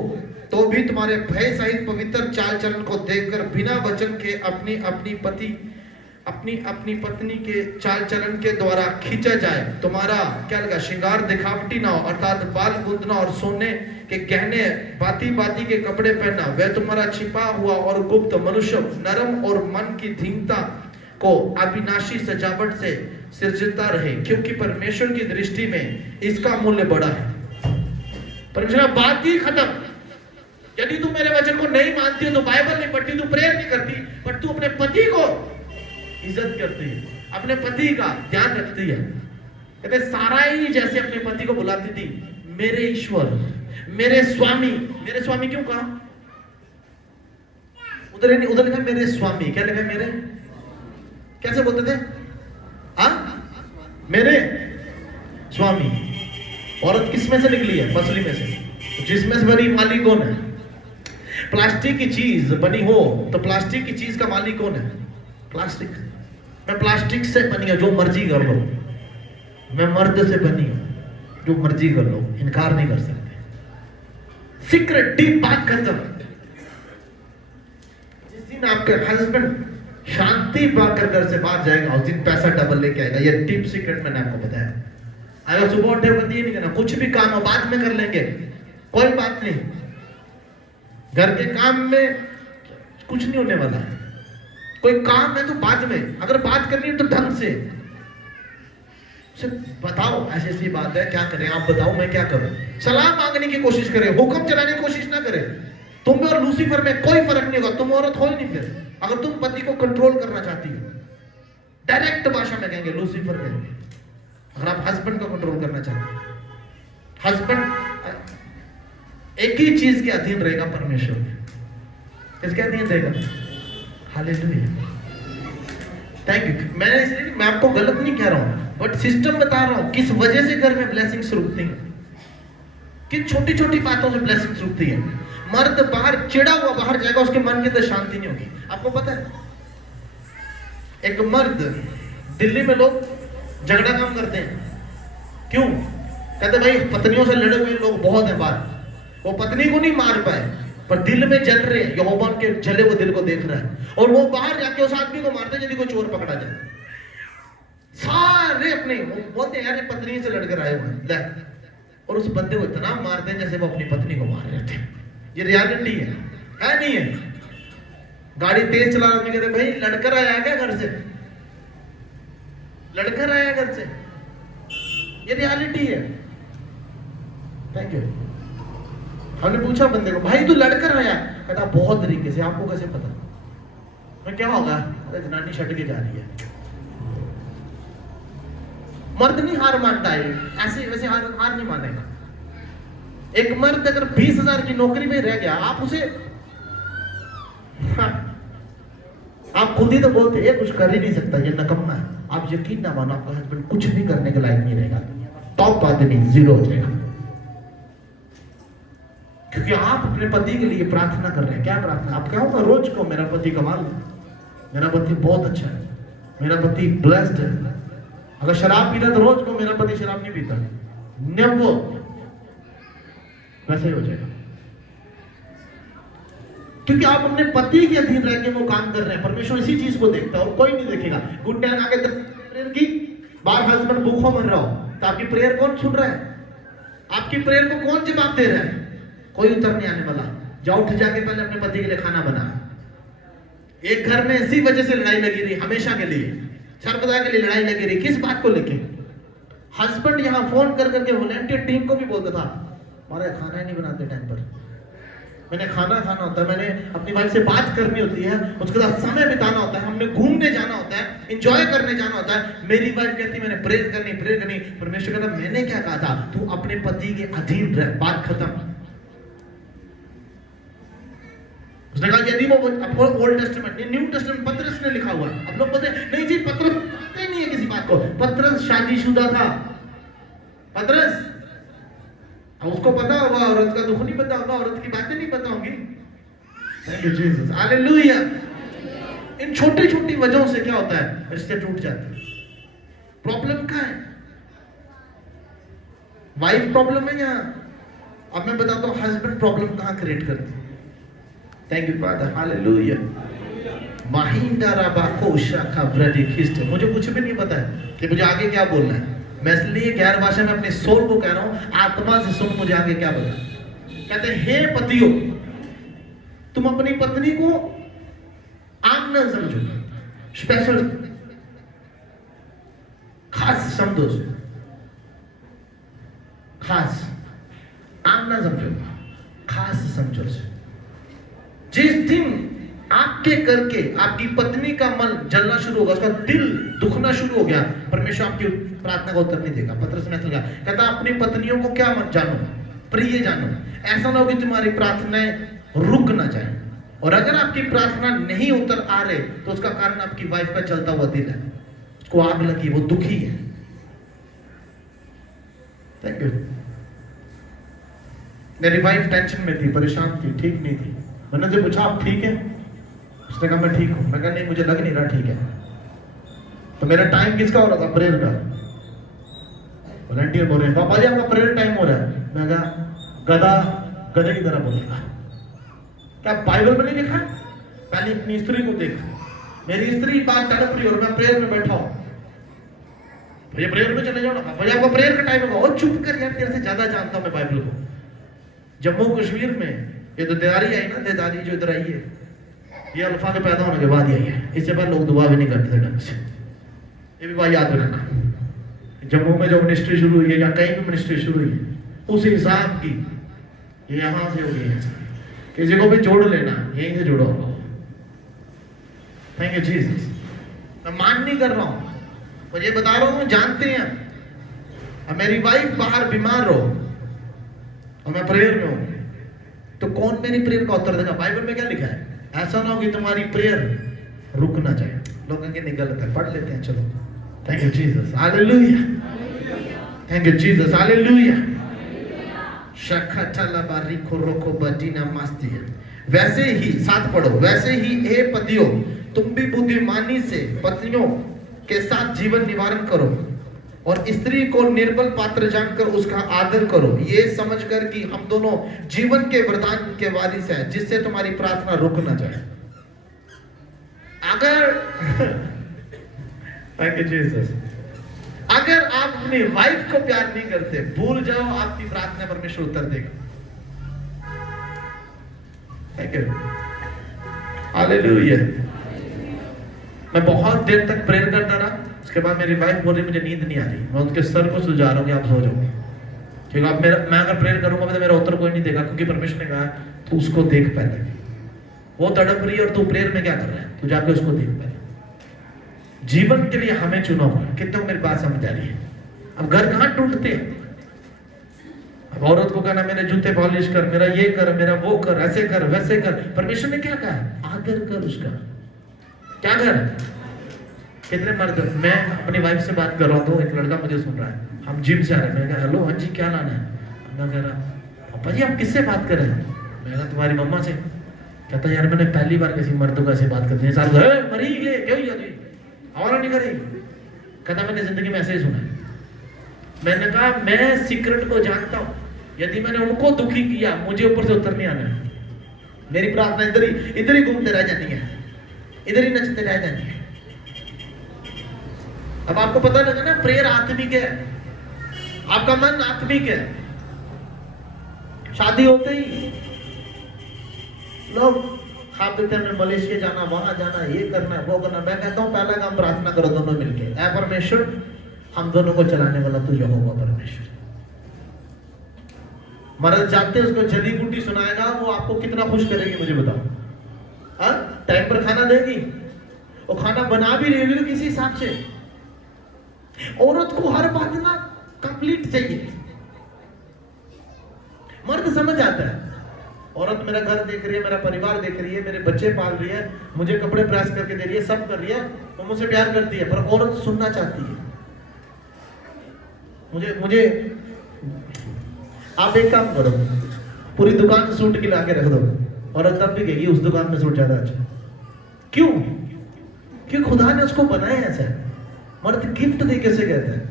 तो भी तुम्हारे भय सहित पवित्र चाल चलन को देखकर बिना वचन के अपनी पत्नी के चाल चलन के द्वारा खींचा जाए। तुम्हारा क्या लगा? श्रृंगार दिखावटी ना हो, अर्थात बाल गुंदना और सोने के गहने बाती बाती के कपड़े पहनना, वह तुम्हारा छिपा हुआ और गुप्त मनुष्य नरम और मन की धीमता को अविनाशी सजावट से सृजता रहे, क्योंकि परमेश्वर की दृष्टि में इसका मूल्य बड़ा है। परमेश्वर बात ही खत्म। यदि तू मेरे वचन को नहीं मानती हो तो बाइबल नहीं पढ़ती, तू प्रेयर नहीं करती, पर तू अपने पति को इज्जत करती है, अपने पति का ध्यान रखती है। कहते सारा ही जैसे अपने पति को बुलाती थी मेरे ईश्वर, मेरे स्वामी। मेरे स्वामी क्यों कहा? उधर लिखा मेरे स्वामी। क्या लिखा? मेरे। कैसे बोलते थे? मेरे स्वामी। औरत किस में से निकली है? मछली में से। जिसमें से बनी मालिक कौन है? प्लास्टिक की चीज बनी हो तो प्लास्टिक की चीज का मालिक कौन है? प्लास्टिक। मैं प्लास्टिक से बनी हूं, जो मर्जी कर लो। मैं मर्द से बनी हूं, जो मर्जी कर लो, इनकार नहीं कर सकते। सीक्रेट डीप बात कर दो। जिस दिन आपके हस्बैंड शांति पाकर घर से बाहर जाएगा उस दिन पैसा डबल लेके आएगा। ये डीप सीक्रेट मैंने आपको बताया। अगर सुबह उठे बंदी नहीं करना, कुछ भी काम हो बाद में कर लेंगे, कोई बात नहीं। घर के काम में कुछ नहीं होने वाला है। कोई काम है तो बाद में, अगर बात करनी है तो ढंग से बताओ ऐसी ऐसी बात है, क्या करें आप बताओ, मैं क्या करूं। सलाह मांगने की कोशिश करें, हुक्म चलाने की कोशिश ना करें। तुम में और लूसीफर में कोई फर्क नहीं होगा। तुम औरत हो ही नहीं फिर, अगर तुम पति को कंट्रोल करना चाहती हो। डायरेक्ट भाषा में कहेंगे लूसीफर कहेंगे। अगर आप हस्बैंड को कंट्रोल करना चाहते हो, हस्बैंड एक ही चीज के अधीन रहेगा, परमेश्वर में। किसके अधीन रहेगा? हालेलुया। Thank you. मैं आपको गलत नहीं कह रहा हूं, बट सिस्टम बता रहा हूं किस वजह से घर में ब्लेसिंग्स रुकती हैं, किन छोटी छोटी बातों से ब्लेसिंग्स रुकती है। मर्द बाहर चिड़ा हुआ बाहर जाएगा, उसके मन के अंदर शांति नहीं होगी। आपको पता है एक मर्द, दिल्ली में लोग झगड़ा काम करते हैं, क्यों? कहते भाई पत्नियों से लड़े हुए लोग बहुत हैं बाहर, वो पत्नी को नहीं मार पाए पर दिल में जल रहे हैं, यहोवा के जले हुए दिल को देख रहा है, और वो बाहर जाके उस आदमी को मारते यदि कोई चोर पकड़ा जाए। सारे अपने बोलते हैं यार पत्नी से लड़कर आए हुए हैं, और उस बंदे को इतना मारते हैं जैसे वो अपनी पत्नी को मार रहे थे। ये रियलिटी है नहीं है? गाड़ी तेज चला रहे कहते भाई लड़कर आया क्या घर से, लड़कर आया घर से, ये रियलिटी है। Thank you. हमने पूछा बंदे को भाई तू लड़कर आया? कहता बहुत तरीके से। आपको कैसे पता? मैं क्या होगा? अरे जनानी छट के जा रही है। मर्द नहीं हार मानता है, ऐसे वैसे हार नहीं मानेगा। एक मर्द अगर 20,000 की नौकरी में रह गया, आप उसे आप खुद ही तो बोलते ये कुछ कर ही नहीं सकता, ये नकम्मा है। आप यकीन ना मानो आपका हस्बैंड कुछ भी करने के लायक नहीं रहेगा दुनिया में। टॉप आदमी जीरो हो जाएगा। क्योंकि आप अपने पति के लिए प्रार्थना कर रहे हैं। क्या प्रार्थना? आप क्या होगा रोज को, मेरा पति कमाल है, मेरा पति बहुत अच्छा है, मेरा पति ब्लेस्ड है। अगर शराब पीता तो रोज को मेरा पति शराब नहीं पीता, नेवर, वैसे ही हो जाएगा। क्योंकि आप अपने पति के अधीन रह के वो काम कर रहे हैं। परमेश्वर इसी चीज को देखता है और कोई नहीं देखेगा। गुड टाइम आगे प्रेयर की, बाहर हस्बैंड भूखों मर रहा हो तो आपकी प्रेयर कौन सुन रहा है? आपकी प्रेयर को कौन जवाब दे रहा है? कोई उत्तर नहीं आने वाला। जाओ उठ जाके पहले अपने पति के लिए खाना बना। एक घर में इसी वजह से लड़ाई लगी रही, हमेशा के लिए, सर्वदा के लिए लड़ाई लगी रही। किस बात को लेके? हस्बैंड यहाँ फोन कर करके वॉलंटियर टीम को भी बोलता था, हमारा खाना ही नहीं बनाते टाइम पर, मैंने खाना होता है, मैंने अपनी वाइफ से बात करनी होती है, उसके साथ समय बिताना होता है, हमने घूमने जाना होता है, एंजॉय करने जाना होता है। मेरी वाइफ कहती मैंने प्रेयर करनी। परमेश्वर कहता मैंने क्या कहा था? तू अपने पति के अधीन रह, बात खत्म। उसने कहा यदि वो ओल्ड टेस्टामेंट, न्यू टेस्टामेंट पतरस ने लिखा हुआ। अब लोग बोलते हैं नहीं जी पतरस जानते नहीं है किसी बात को। पतरस शादीशुदा था। पतरस, उसको पता होगा औरत का दुख नहीं पता होगा, औरत की बातें नहीं पता होंगी। थैंक यू जीसस, हालेलुया। इन छोटी छोटी वजहों से क्या होता है? रिश्ते टूट जाते हैं। प्रॉब्लम क्या है? वाइफ प्रॉब्लम है या अब मैं बताता हूं हस्बैंड प्रॉब्लम कहां क्रिएट करते हैं। थैंक यू फादर, हालेलुया। महिंदा राबाको शाखा व्रडिखिस्ट। मुझे कुछ भी नहीं पता है कि मुझे आगे क्या बोलना है। मैं इसलिए गैर भाषा में अपने सोल को कह रहा हूं, आत्मा से सुन मुझे आगे क्या बोलना। कहते हैं हे पतियों, तुम अपनी पत्नी को आम न समझो, स्पेशल खास समझो, खास आम न समझो, खास समझो। जिस दिन आपके करके आपकी पत्नी का मन जलना शुरू होगा, उसका दिल दुखना शुरू हो गया, परमेश्वर आपकी प्रार्थना का उत्तर नहीं देगा। पतरस ने कहा, कहता अपनी पत्नियों को क्या मत जानो, प्रिय जानो। ऐसा ना हो कि तुम्हारी प्रार्थनाएं रुक ना जाए। और अगर आपकी प्रार्थना नहीं उतर आ रहे तो उसका कारण आपकी वाइफ का चलता हुआ दिल है, उसको आग लगी, वो दुखी है। Thank you. मेरी वाइफ टेंशन में थी, परेशान थी, ठीक नहीं थी। मैंने से पूछा आप ठीक है? उसने कहा मैं ठीक हूं। मैं कहा नहीं मुझे लग नहीं रहा ठीक है। तो मेरा टाइम किसका हो रहा था? प्रेयर का। वॉलंटियर बोल रहे हैं पापा जी आपका प्रेयर टाइम हो रहा है। मैं कहा गधा गधे की तरह बोलेगा, क्या बाइबल में नहीं लिखा है? पहले अपनी स्त्री को देख, मेरी स्त्री बात तड़प रही और मैं प्रेयर में बैठा हूं। ये प्रेयर में चले जाओ ना, पापा जी आपका प्रेयर का टाइम होगा। और चुप कर यार, तेरे से ज्यादा जानता हूं मैं बाइबल को। जम्मू कश्मीर में ये तो देदारी आई ना, देदारी जो इधर आई है, ये अल्फा के पैदा होने के बाद ही आई है। इससे पहले लोग दुआ भी नहीं करते थे ढंग से। ये भी बात याद रखना। जम्मू में जो मिनिस्ट्री शुरू हुई है या कहीं भी मिनिस्ट्री शुरू हुई है, उस हिसाब की ये यहां से हो गई है। किसी को भी जोड़ लेना, यहीं से जुड़ो। Thank you Jesus. मैं मान नहीं कर रहा हूं, मुझे बता रहा हूं, जानते हैं। अब मेरी वाइफ बाहर बीमार हो और मैं प्रेयर में हूं, तो कौन मेरी प्रेयर का उत्तर देगा? बाइबल में क्या लिखा है? ऐसा ना हो कि तुम्हारी प्रेयर रुक ना जाए। लोग कहेंगे नहीं गलत है, पढ़ लेते हैं चलो। थैंक यू जीसस, हालेलुया। थैंक यू जीसस, हालेलुया। शखा चला बारी खोरोको बजीना मस्ती है। वैसे ही साथ पढ़ो, वैसे ही हे पतियों तुम भी बुद्धिमानी से पत्नियों के साथ जीवन निवारण करो और स्त्री को निर्बल पात्र जानकर उसका आदर करो, ये समझकर कि हम दोनों जीवन के वरदान के वारिस हैं, जिससे तुम्हारी प्रार्थना रुक ना जाए। Thank you Jesus. अगर आप अपनी वाइफ को प्यार नहीं करते, भूल जाओ आपकी प्रार्थना परमेश्वर उत्तर देगा। Thank you, hallelujah. मैं बहुत देर तक प्रेयर करता रहा, उसके बाद मेरी वाइफ बोल रही मुझे नींद नहीं आ रही। मैं उनके सर को सुझा रहा हूँ कि आप सो जाओ, क्योंकि आप मैं अगर प्रेयर करूंगा तो मेरा उत्तर कोई नहीं देगा, क्योंकि परमेश्वर ने कहा तू उसको देख पहले, वो तड़प रही है और तू प्रेयर में क्या कर रहा है, तू जाके उसको देख पहले। जीवन के लिए हमें चुना हुआ। कितना मेरी बात समझ आ रही है? अब घर कहां टूटते हैं? अब औरत को कहना मेरे जूते पॉलिश कर, मेरा ये कर, मेरा वो कर, ऐसे कर, वैसे कर। परमेश्वर ने क्या कहा? आदर कर उसका। क्या कर? कितने मर्द, मैं अपनी वाइफ से बात कर रहा हूँ तो एक लड़का मुझे सुन रहा है, हम जिम से आ रहे हैं, मैं कहा हेलो हाँ जी क्या लाना है, मैं कह रहा पापा जी आप किससे बात कर रहे हैं, मैं कहा तुम्हारी मम्मा से। कहता यार मैंने पहली बार किसी मर्द को ऐसे बात करते हैं, साल मरी गए क्यों और नहीं करी। कहता मैंने जिंदगी में ऐसे ही सुना है। मैंने कहा मैं सीक्रेट को जानता हूँ, यदि मैंने उनको दुखी किया मुझे ऊपर से उतर नहीं आना है। मेरी प्रार्थना इधर ही घूमते रह जाती है, इधर ही नचते रह जाती है। अब आपको पता लगा ना प्रेयर आत्मिक है, आपका मन आत्मिक है। शादी होते ही लोग खाप देते हैं मलेशिया जाना, वहां जाना, ये करना वो करना। मैं कहता हूं पहला काम प्रार्थना करो दोनों मिलके, ऐ परमेश्वर हम दोनों को चलाने वाला तू यहोवा परमेश्वर। मर्द जाते उसको जली बूटी सुनाएगा, वो आपको कितना खुश करेगी मुझे बताओ। टाइम पर खाना देगी, वो खाना बना भी रही होगी किसी हिसाब से। औरत को हर बात ना कंप्लीट चाहिए। मर्द समझ आता है औरत मेरा घर देख रही है, मेरा परिवार देख रही है, मेरे बच्चे पाल रही है, मुझे कपड़े प्रेस करके दे रही है, सब कर रही है, वो मुझसे प्यार करती है। पर औरत सुनना चाहती है। मुझे आप एक काम करो, पूरी दुकान से सूट ला के रख दो, औरत तब भी कहेगी उस दुकान में सूट ज्यादा अच्छा। क्यों? क्योंकि खुदा ने उसको बनाया ऐसा। मर्द गिफ्ट दे कैसे कहते हैं,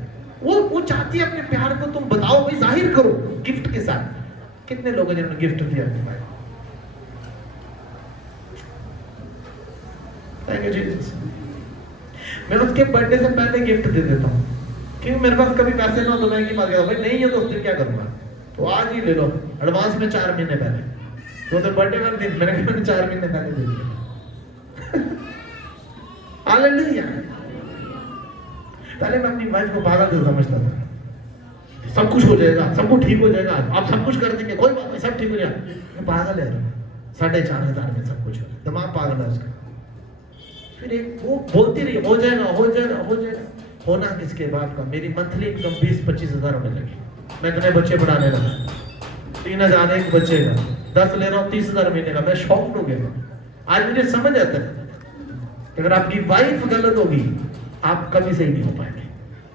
वो चाहती है अपने प्यार को तुम बताओ भाई, जाहिर करो गिफ्ट के साथ। कितने लोग हैं जिन्होंने गिफ्ट दिया अपने भाई? Thank you Jesus. मैं उसके बर्थडे से पहले गिफ्ट दे देता हूँ, क्योंकि मेरे पास कभी पैसे ना तो मैं की बात करता भाई नहीं है तो उस दिन क्या करूंगा, तो आज ही ले लो एडवांस में 4 महीने पहले। तो बर्थडे वाले दिन मैंने 4 महीने पहले दे दिया। हालेलुया। पहले मैं अपनी वाइफ को पागल से समझता था, सब कुछ हो जाएगा, सब कुछ ठीक हो जाएगा, आप सब कुछ कर देंगे, कोई बात नहीं, सब ठीक हो जाएगा। मैं पागल है, 4,500 में सब कुछ हो, दिमाग पागल है उसका। फिर एक वो बोलती रही हो जाएगा हो जाएगा हो जाएगा। होना किसके बाप का। मेरी मंथली इनकम 20-25 हजार होने लगी। मैं इतने बच्चे पढ़ाने लगा, 3,000 एक बच्चे का, 10 ले रहा हूँ 30,000 महीने का। मैं शॉक्ड हो गया। आज मुझे समझ आता है अगर आपकी वाइफ गलत होगी आप कभी सही नहीं हो पाएंगे,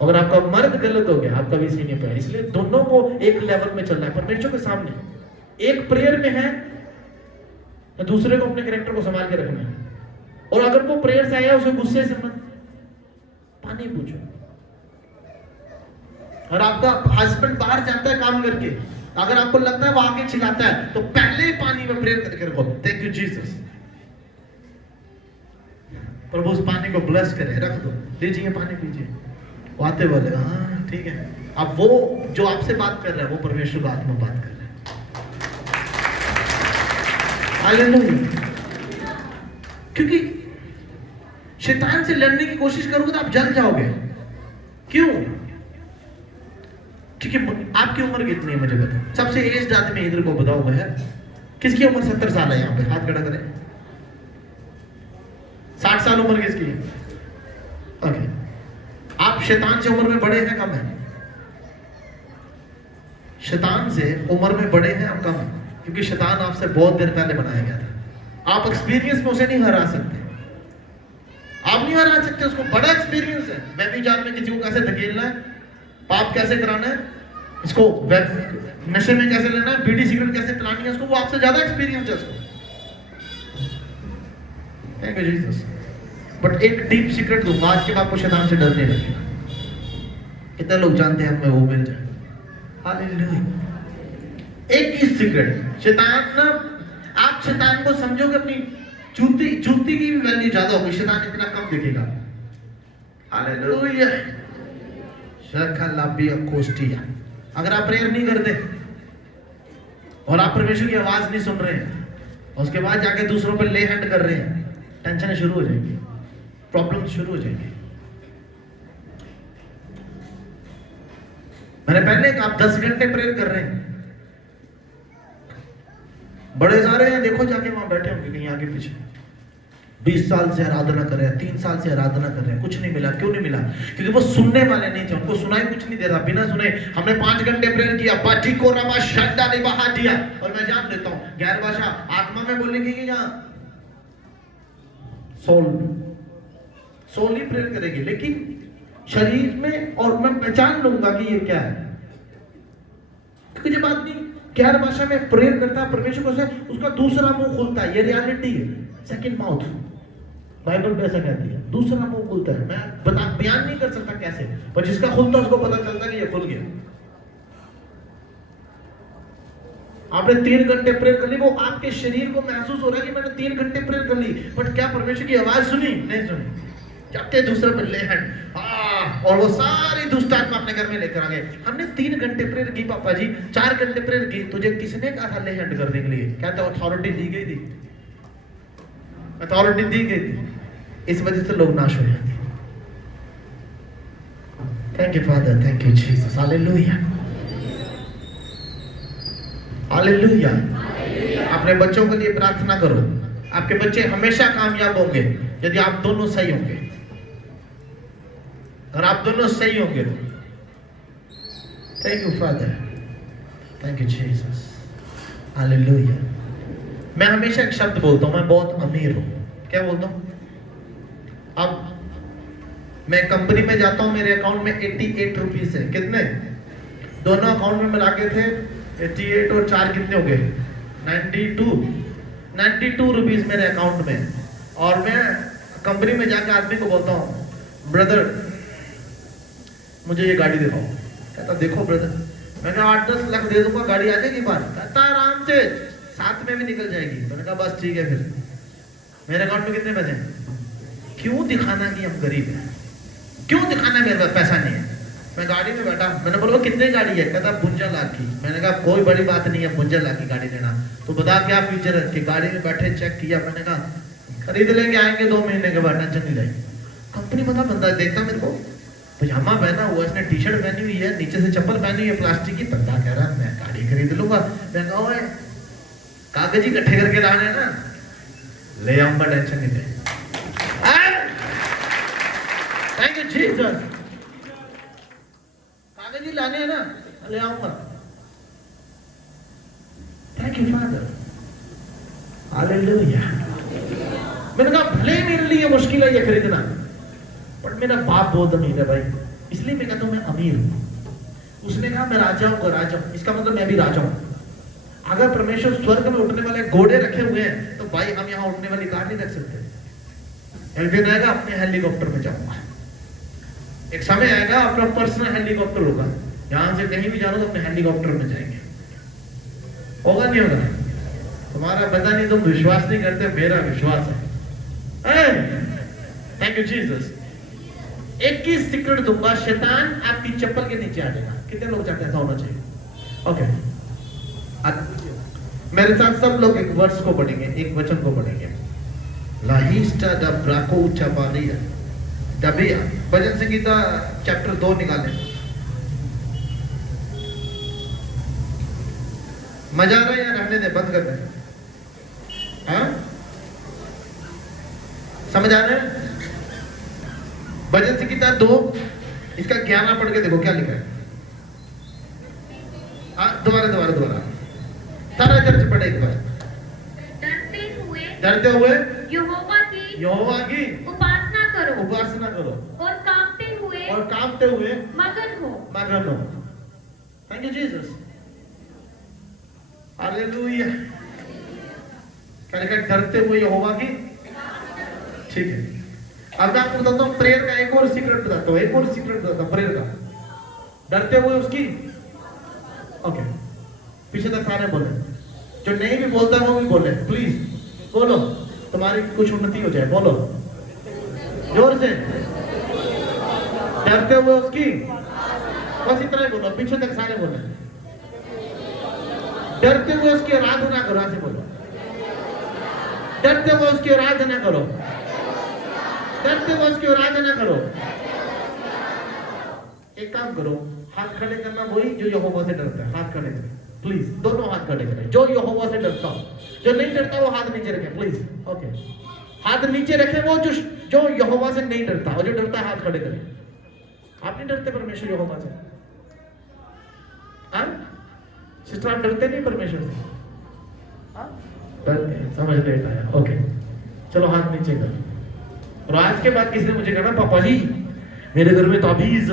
अगर आपका मर्द गलत हो गया आप कभी सही नहीं हो पाएंगे। इसलिए दोनों को एक लेवल में चलना है परमेश्वर के सामने। एक प्रेयर में है तो दूसरे को अपने कैरेक्टर को संभाल के रखना है। और अगर वो प्रेयर से आया उसे गुस्से से मत पानी पूछो। और आपका हस्बैंड बाहर जाता है काम करके, अगर आपको लगता है वो आके चिल्लाता है तो पहले पानी में प्रेयर करके रखो, थैंक यू जीसस, प्रभु उस पानी को ब्लेस करे, रख दो, लीजिए पानी पीजिए। वो आते बोले हाँ ठीक है। अब वो जो आपसे बात कर रहा है वो परमेश्वर का आत्मा बात कर रहा है। हालेलुया। क्योंकि शैतान से लड़ने की कोशिश करोगे तो आप जल जाओगे। क्यों? क्योंकि आपकी उम्र कितनी है मुझे बताओ। सबसे एज आदमी इधर को बताओ है किसकी उम्र 70 साल है? यहाँ पे हाथ खड़ा करें। 60 साल उम्र किसकी है? ओके। आप शैतान से उम्र में बड़े हैं कम है? शैतान से उम्र में बड़े हैं आप कम है, क्योंकि शैतान आपसे बहुत देर पहले बनाया गया था। आप एक्सपीरियंस में उसे नहीं हरा सकते, आप नहीं हरा सकते उसको। बड़ा एक्सपीरियंस है व्यभिचार में किसी को कैसे धकेलना है, पाप कैसे कराना है, इसको नशे में कैसे लेना है, बीड़ी सिगरेट कैसे पिलानी है, उसको वो आपसे ज्यादा एक्सपीरियंस है उसको। Thank you Jesus. बट एक डीप सीक्रेट दूंगा, आज के बाद को शैतान से डरने लगे। कितने लोग जानते हैं हमें वो मिल जाए? हालेलुया। एक ही सीक्रेट, शैतान ना, आप शैतान को समझोगे अपनी जूती की भी वैल्यू ज्यादा होगी, शैतान इतना कम दिखेगा। हालेलुया। अगर आप प्रेयर नहीं करते और आप परमेश्वर की आवाज नहीं सुन रहे हैं, उसके बाद जाके दूसरों पर ले हैंड कर रहे हैं, टेंशन शुरू हो जाएगी, प्रॉब्लम शुरू हो जाएगी। मैंने पहले कहा आप 10 घंटे प्रेयर कर रहे हैं, बड़े सारे हैं, देखो जाके वहां बैठे होंगे कहीं आगे पीछे, 20 साल से आराधना कर रहे हैं, 3 साल से आराधना कर रहे हैं, कुछ नहीं मिला। क्यों नहीं मिला? क्योंकि वो सुनने वाले नहीं थे, उनको सुनाई कुछ नहीं दे रहा। बिना सुने हमने 5 घंटे प्रेयर किया, पाठी को रमा शड्डा ने बहा दिया। और मैं जान देता हूं गैर भाषा आत्मा में बोलने की यहाँ सोल सोली प्रेयर करेगी, लेकिन शरीर में, और मैं पहचान लूंगा कि ये क्या है, क्योंकि जब आदमी गैर भाषा में प्रेयर करता है परमेश्वर को से, उसका दूसरा मुंह खुलता है। ये रियलिटी है, सेकंड माउथ, बाइबल में ऐसा कहती है, दूसरा मुंह खुलता है। मैं बयान नहीं कर सकता कैसे, पर जिसका खुलता है उसको पता चलता है कि ये खुल गया। आपने 3 घंटे प्रेयर कर ली, वो आपके शरीर को महसूस हो रहा है कि मैंने 3 घंटे प्रेयर कर ली, बट क्या परमेश्वर की आवाज सुनी? नहीं सुनी। जाते दूसरे पर ले हैंड, और वो सारी दुष्ट आत्मा अपने घर में लेकर आ गए। हमने 3 घंटे प्रेयर की पापा जी, 4 घंटे प्रेयर की, तुझे किसने कहा था ले हैंड करने के लिए? क्या था? अथॉरिटी दी गई थी, अथॉरिटी दी गई थी। इस वजह से लोग नाश हो जाते। Thank you father, thank you Jesus, hallelujah, hallelujah. अपने बच्चों के लिए प्रार्थना करो, आपके बच्चे हमेशा कामयाब होंगे यदि आप दोनों सही होंगे। और आप दोनों सही होंगे। Thank you father, thank you Jesus, hallelujah. मैं हमेशा एक शब्द बोलता हूं, मैं बहुत अमीर हूं। क्या बोलता हूं? अब मैं कंपनी में जाता हूं, मेरे अकाउंट में 88 रुपीज है। कितने? दोनों अकाउंट में मिला के थे 88 और 4 कितने हो गए? 92 रुपीज मेरे अकाउंट में। और मैं कंपनी में जाकर आदमी को बोलता हूँ, ब्रदर मुझे ये गाड़ी दिखाओ। कहता देखो ब्रदर, मैंने 8-10 लाख दे दूंगा, गाड़ी आ जाएगी बाहर। कहता आराम से 7 में भी निकल जाएगी। मैंने कहा बस ठीक है। फिर मेरे अकाउंट में कितने पैसे हैं? क्यों दिखाना कि हम गरीब हैं? क्यों दिखाना मेरे पास पैसा नहीं है? मैं गाड़ी में बैठा, मैंने बोला कितने गाड़ी है? कहता 52 लाख की। मैंने कहा कोई बड़ी बात नहीं है 52 लाख की गाड़ी लेना, तो बता क्या फ्यूचर है? कि गाड़ी में बैठे चेक किया, मैंने कहा खरीद लेंगे, आएंगे 2 महीने के बाद, टेंशन नहीं जाएगी। कंपनी बता, बंदा देखता मेरे को, पजामा पहना हुआ, इसने टी शर्ट पहनी हुई है, नीचे से चप्पल पहनी हुई है प्लास्टिक की। बंदा कह रहा मैं गाड़ी खरीद लूंगा। मैं कहा ओए कागज इकट्ठे करके लाने ना, ले आऊंगा, टेंशन नहीं ले। थैंक यू जीसस, कागज ही लाने हैं ना, ले आऊंगा। Thank you father, hallelujah. मैंने कहा भले मेरे लिए मुश्किल है ये खरीदना, पर मेरा बाप बहुत अमीर है भाई, इसलिए मैं कहता हूं मैं अमीर हूं। उसने कहा मैं राजा हूं, राजा हूं, इसका मतलब मैं भी राजा हूं। अगर परमेश्वर स्वर्ग में उठने वाले घोड़े रखे हुए हैं, तो भाई हम यहाँ उठने वाली कार नहीं रख सकते। एक दिन आएगा अपने हेलीकॉप्टर में जाऊंगा, एक समय आएगा अपना पर्सनल हेलीकॉप्टर होगा, यहां से कहीं भी जाना तो अपने हेलीकॉप्टर में जाएंगे। होगा नहीं होगा? तुम्हारा पता नहीं, तुम विश्वास नहीं करते, मेरा विश्वास है। Thank you Jesus. एक ही सीक्रेट दूंगा, शैतान आपकी चप्पल के नीचे आ जाएगा। कितने लोग चाहते हैं ऐसा होना चाहिए? ओके, मेरे साथ सब लोग एक वर्ष को पढ़ेंगे, एक वचन को पढ़ेंगे। लाहिस्टा द ब्राको चपारिया दबिया, भजन संगीता चैप्टर 2 निकालें। मजा आ रहा है या रहने दे, बंद कर दे? हाँ, समझ आ रहा है? भजन संगीता 2, इसका 11 पढ़ के देखो क्या लिखा है। हाँ, दोबारा सारा चर्च पढ़े एक बार। डरते हुए यहोवा की उपासना करो और कांपते हुए मगन हो। Thank you Jesus, hallelujah. क्या लिखा? डरते हुए यहोवा की। ठीक है, अब मैं आपको बताता हूँ प्रेयर का एक और सीक्रेट बताता हूँ, प्रेयर का। डरते हुए उसकी। ओके, पीछे तक सारे बोले, जो नहीं भी बोलता वो भी बोले, प्लीज बोलो, तुम्हारी कुछ उन्नति हो जाए। बोलो जोर से, डरते हुए उसकी। बस इतना ही बोलो, पीछे तक सारे बोले, डरते हुए उसकी आराधना करो। ऐसे बोलो, डरते हुए उसकी आराधना करो, डरते हुए उसकी आराधना करो। एक काम करो, हाथ खड़े करना वही जो यहोवा से डरता है। हाथ खड़े करें प्लीज, दोनों हाथ खड़े करें। जो यहोवा से डरता हो, जो नहीं डरता वो हाथ नीचे रखे प्लीज। ओके, हाथ नीचे रखे वो जो यहोवा से नहीं डरता, और जो डरता है हाथ खड़े करें। आप नहीं डरते परमेश्वर यहोवा से? सिस्टर आप डरते नहीं परमेश्वर से? डरते, समझ लेता है। ओके, चलो हाथ नीचे कर। और आज के बाद किसी ने मुझे कहा पापा जी मेरे घर में ताबीज,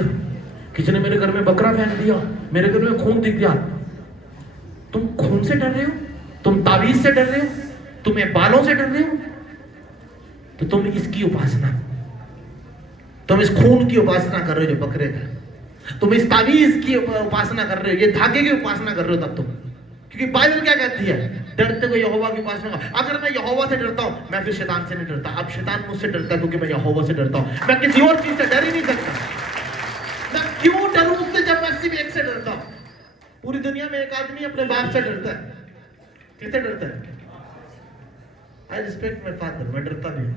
किसी ने मेरे घर में बकरा फेंक दिया, मेरे घर में खून दिख गया। तुम खून से डर रहे हो? तुम ताबीज से डर रहे हो? तुम्हें बालों से डर रहे हो? तो तुम इसकी उपासना, तुम इस खून की उपासना कर रहे हो जो बकरे का, तुम इस ताबीज की उपासना कर रहे हो, ये धागे की उपासना कर रहे हो तब तुम। क्योंकि बाइबल क्या कहती है? डरते हुए यहोवा की उपासना करो। अगर मैं यहोवा से डरता हूं, मैं फिर शैतान से नहीं डरता। अब शैतान मुझसे डरता है क्योंकि मैं यहोवा से डरता हूं। मैं किसी और चीज से डर ही नहीं सकता। मैं क्यों डरूं उससे जब मैं सिर्फ एक से डरता हूं? पूरी दुनिया में एक आदमी अपने बाप से डरता है। किससे डरता है? आई रिस्पेक्ट माई फादर, मैं डरता भी हूं,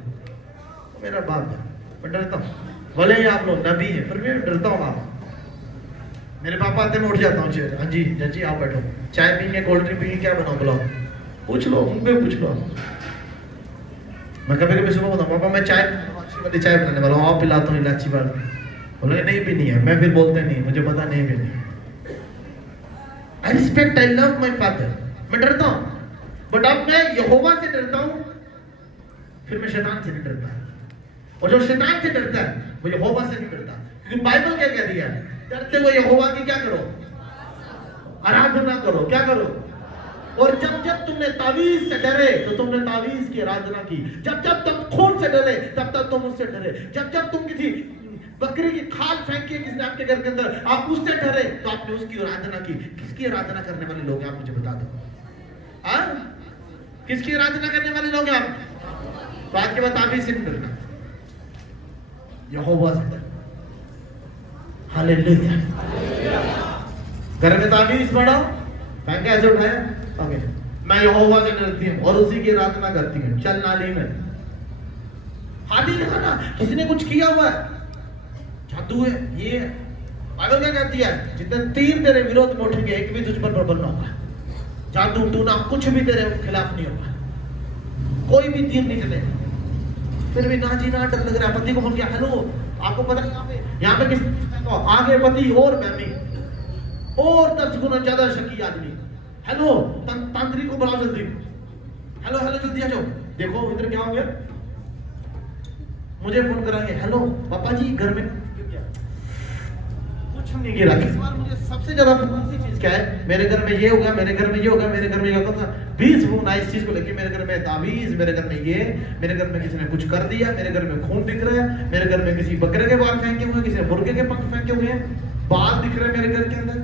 मेरा बाप है, मैं डरता हूं। भले ही आप लोग नबी है, पर मैं डरता हूं। आप मेरे पापा आते मैं उठ जाता हूँ। हाँ जी जी आओ बैठो, चाय पीएंगे, कोल्ड ड्रिंक पीएंगे, क्या बनाओ बुलाओ, पूछ लो उनसे, पूछ लो। मैं कभी कभी सुबह बताऊँ पापा मैं चाय अच्छी वाली चाय बनाने वाला हूँ, आप पिलाता हूँ इलायची वाली। बोले नहीं पीनी है, मैं फिर बोलते नहीं, मुझे पता नहीं पीनी। I respect, I love my father, मैं डरता हूँ। बट अब मैं यहोवा से डरता हूँ, फिर मैं शैतान से नहीं डरता। और जो शैतान से डरता है वो यहोवा से नहीं डरता। क्योंकि बाइबल क्या कह दिया है? डरते हुए यहोवा की क्या करो? आराधना करो। क्या करो? और जब जब तुमने तावीज से डरे तो तुमने तावीज की आराधना की। जब जब तुम खून से डरे तब तब तुम उससे डरे। जब जब तुम किसी बकरी की खाल फेंकी किसने आपके घर के अंदर, आप उससे डरे तो आपने उसकी आराधना की। किसकी आराधना करने वाले लोग हैं आप मुझे बता दो। किसकी आराधना करने वाले लोग हैं आप? तो आज के बाद तावीज से नहीं डरना, यहोवा से डरना। हालेलुया। घर में ताबीज पढ़ो, मैं कैसे उठाया? ओके, मैं यहोवा से डरती हूँ और उसी की आराधना करती हूँ। चल नाली में हाथी दिखाना, किसी ने कुछ किया हुआ है, जादू है, ये बाइबल क्या कहती है? जितने तीर तेरे विरोध में उठेंगे एक भी तुझ पर प्रबल न होगा। जादू टूना कुछ भी तेरे खिलाफ नहीं होगा, कोई भी तीर नहीं चलेगा। फिर भी ना जी ना डर लग रहा है। पति को फोन किया, हेलो आपको पता है यहाँ पे किस आगे पति और बैमी और 10 गुना ज्यादा शकी आदमी। हेलो तांत्रिक को बुलाओ जल्दी। हेलो हेलो जल्दी आ जाओ, देखो इधर क्या हो गया। मुझे फोन कराएंगे, हेलो पापा जी घर में कुछ नहीं गिरा। इस बार मुझे सबसे ज्यादा चीज क्या है? मेरे घर में ये होगा, मेरे घर में ये होगा, मेरे घर में ये होगा। 20 फोन आए इस चीज को लेके। मेरे घर में ताबीज, मेरे घर में ये, मेरे घर में किसी ने कुछ कर दिया, मेरे घर में खून दिख रहा है, मेरे घर में किसी बकरे के बाल फेंके हुए हैं, किसी ने मुर्गे के पंख फेंके हुए हैं, बाल दिख रहे हैं मेरे घर के अंदर।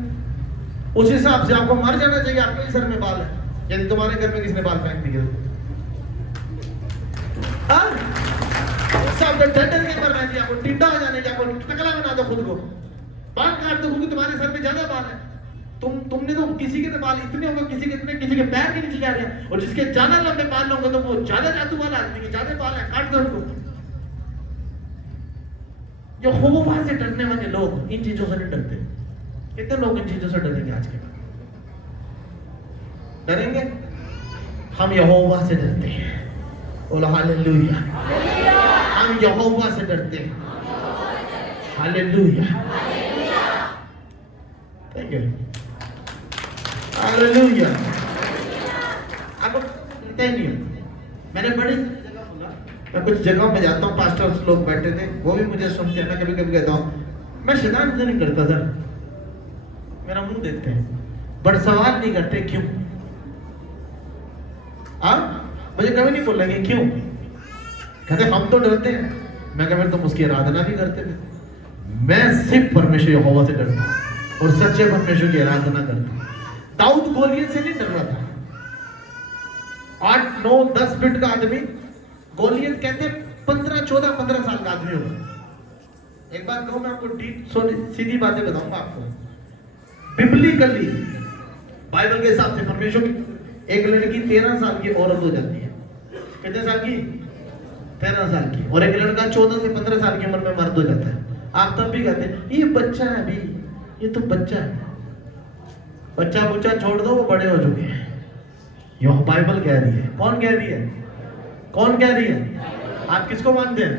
उस हिसाब से आपको मर जाना चाहिए, आपके सर में बाल है, यदि तुम्हारे घर में किसी ने बाल फेंक दिए। टेंडर के मरना चाहिए, आपको टिड्डा हो जाने, आपको टकला बना दो खुद को, बाल काट दो क्योंकि तुम्हारे सर में ज्यादा बाल है। तुमने तो किसी के तो बाल इतने होंगे, किसी के इतने, किसी के पैर के नीचे जा रहे हैं, और जिसके ज्यादा लंबे बाल होंगे तो वो ज्यादा जादू वाला आदमी के ज्यादा बाल है, काट दो उनको। जो यहोवा से डरने वाले लोग इन चीजों से नहीं डरते। कितने लोग इन चीजों से डरेंगे आज के बाद? डरेंगे? हम यहोवा से डरते हैं। बोलो हालेलुया। हम यहोवा से डरते हैं। हालेलुया। Thank you. हालेलुया। आपको डरते नहीं हो? मैंने बड़ी जगह सुना, मैं कुछ जगहों में जाता हूँ, पास्टर्स लोग बैठे थे, वो भी मुझे सुनते हैं। मैं कभी कभी कहता हूँ मैं शैतान से नहीं डरता सर, मेरा मुंह देखते हैं बट सवाल नहीं करते क्यों। मुझे कभी नहीं बोलेंगे क्यों, कहते हम तो डरते हैं। मैं कहता तुम उसकी आराधना भी करते थे। मैं सिर्फ परमेश्वर यहोवा से डरता हूं और सच्चे परमेश्वर की आराधना करता हूं। दाऊद गोलियत से नहीं डर रहा था। 8, 9, 10 फीट का आदमी, गोलियत कहते 15 साल का आदमी होगा। एक बात कहूं मैं आपको, सीधी बातें बताऊंगा आपको। बिब्लिकली बाइबल के हिसाब से परमेश्वर की एक लड़की 13 साल की औरत हो जाती है। कितने साल की? 13 साल की। और एक लड़का 14 से 15 साल की उम्र में मर्द हो जाता है। आप तब भी कहते हैं ये बच्चा है, अभी ये तो बच्चा है। बच्चा बुच्चा छोड़ दो, वो बड़े हो चुके हैं। यह बाइबल कह रही है। कौन कह रही है? कौन कह रही है? आप किसको मानते हैं?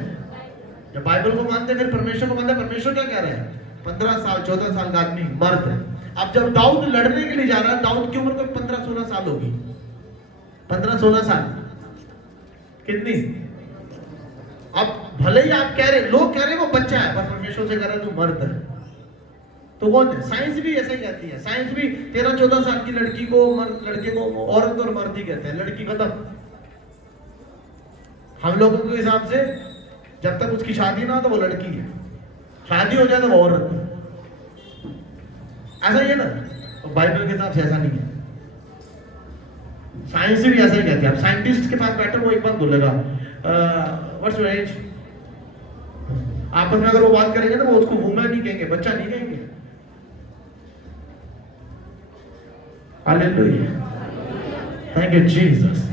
जब बाइबल को मानते हैं फिर परमेश्वर को मानते हैं। परमेश्वर क्या कह रहे हैं? 15 साल 14 साल का आदमी मर्द है। अब जब दाऊद लड़ने के लिए जा रहा है, दाऊद की उम्र कोई 15-16 साल होगी। 15-16 साल कितनी? अब भले ही आप कह रहे, लोग कह रहे वो बच्चा है, पर परमेश्वर से कह रहे तू मर्द है, तो कौन है? साइंस भी ऐसा ही कहती है। साइंस भी 13-14 साल की लड़की को मर्द, लड़के को औरत और मर्द ही कहते हैं, लड़की खत्म। हम लोगों के हिसाब से जब तक उसकी शादी ना हो तो वो लड़की है, शादी हो जाए तो वो औरत है, ऐसा ही है ना। तो बाइबल के हिसाब से ऐसा नहीं है, साइंस भी ऐसा ही कहती है। आप साइंटिस्ट के पास बैठे, वो एक बात बोलेगा, व्हाट्स योर एज। आपस में अगर वो बात करेंगे तो वो उसको वुमेन नहीं कहेंगे, बच्चा नहीं कहेंगे। Hallelujah, thank you Jesus.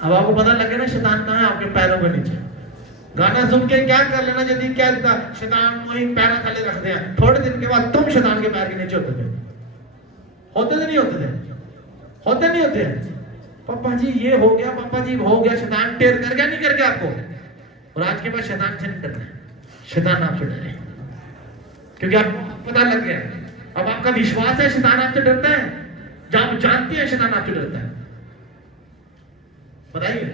अब आपको पता लगे ना शैतान कहाँ है? आपके पैरों के नीचे। गाना सुन के क्या कर लेना, यदि क्या था शैतान वही पैरों थले रख दिया, थोड़े दिन के बाद तुम शैतान के पैर के नीचे होते थे। होते थे नहीं होते थे? होते नहीं होते? पापा जी ये हो गया, पापा जी हो गया, शैतान टेर कर गया, नहीं कर गया आपको? और आज के बाद शैतान से नहीं डरना, शैतान आपसे डरे, क्योंकि आपको पता लग गया। अब आपका विश्वास है शैतान आपसे डरता है, जब आप जानते हैं शैतान आपसे डरता है। बताइए,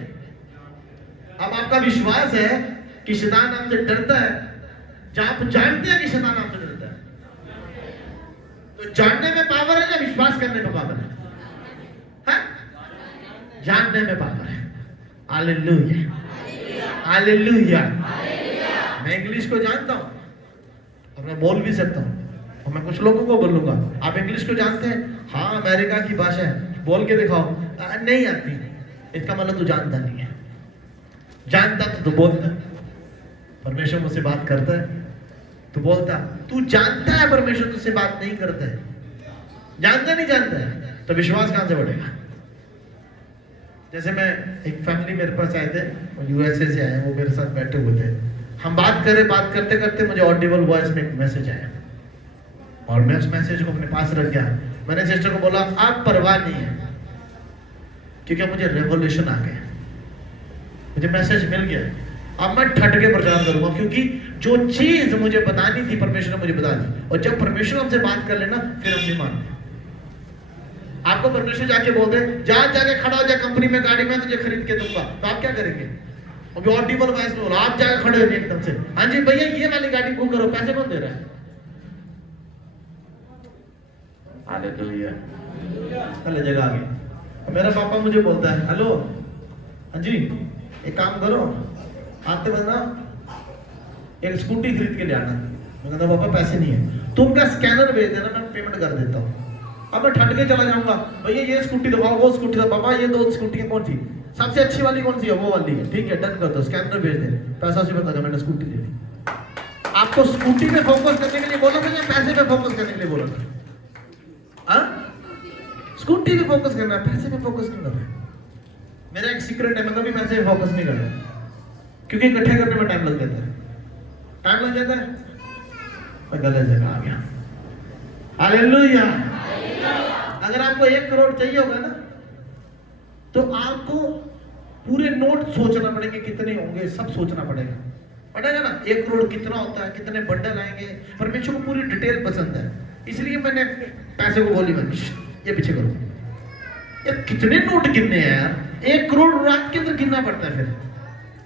अब आपका विश्वास है कि शैतान आपसे डरता है, जब आप जानते हैं कि शैतान आपसे डरता है। तो जानने में पावर है या विश्वास करने में पावर है? जानने में पावर है। Hallelujah, hallelujah. मैं इंग्लिश को जानता हूं और मैं बोल भी सकता हूं, और मैं कुछ लोगों को बोलूंगा, आप इंग्लिश को जानते हैं? हाँ, अमेरिका की भाषा है, बोल के दिखाओ। नहीं आती, इसका मतलब तू जानता नहीं है। जानता तो बोलता। परमेश्वर मुझसे बात करता है तो बोलता। तू जानता है परमेश्वर तुझसे बात नहीं करता है, जानता नहीं जानता है, तो विश्वास कहां से बढ़ेगा? जैसे मैं, एक फैमिली मेरे पास आए थे, यूएसए से आए, वो मेरे साथ बैठे हुए थे। हम बात करते करते मुझे ऑडिबल वॉइस में एक मैसेज आया, और मैं उस मैसेज को अपने पास रख गया। मैंने सिस्टर को बोला, आप परवाह नहीं है, क्योंकि मुझे रेवोल्यूशन आ गया, मुझे मैसेज मिल गया। अब मैं ठट के प्रचार करूंगा, क्योंकि जो चीज मुझे बतानी थी परमेश्वर ने मुझे बता दी। और जब परमेश्वर हमसे बात कर लेना, फिर हम नहीं मानते। आपको परमेश्वर जाके बोल दे, जाके खड़ा हो जा कंपनी में, गाड़ी में तुझे खरीद के दूंगा, तो आप क्या करेंगे? अभी ऑडिबल वॉइस में बोला, आप जाके खड़े हो एकदम से, हाँ जी भैया ये वाली गाड़ी बुक करो, पैसे कौन दे रहा है? हालेलुया, पहले जगह आ गई। मेरा पापा मुझे बोलता है, हेलो, हाँ जी एक काम करो, आते बंदा एक स्कूटी खरीद के ले आना। मैं कहता पापा पैसे नहीं है, तुम क्या स्कैनर भेज देना, मैं पेमेंट कर देता हूँ। अब मैं ठंड के चला जाऊंगा, भैया ये स्कूटी दिखाओ, वो स्कूटी दो, पापा ये 2 स्कूटी कौन सी सबसे अच्छी वाली कौन सी है? वो वाली है, ठीक है डन कर दो, स्कैनर भेज दे, पैसा उसी बता दो, मैंने स्कूटी दे दी। आपको स्कूटी पे फोकस करने के लिए बोलोगे या पैसे पे फोकस करने के लिए बोलोगे? स्कूटी पे फोकस करना है, पैसे पे फोकस नहीं करना है। मेरा एक सीक्रेट है, मैं कभी पैसे पे फोकस नहीं करता, क्योंकि इकट्ठे करने में टाइम लग जाता है। टाइम लग जाता है, मैं गलत जगह आ गया। हालेलुया। अगर आपको 1 करोड़ चाहिए होगा ना, तो आपको पूरे नोट सोचना पड़ेंगे, कितने होंगे, सब सोचना पड़ेगा ना। 1 करोड़ कितना होता है, कितने बंडल आएंगे, परमेश्वर को पूरी डिटेल पसंद है। इसलिए मैंने पैसे को बोली, मैं ये पीछे करो, यार कितने नोट गिनने हैं यार, 1 करोड़ रात के अंदर गिनना पड़ता है। फिर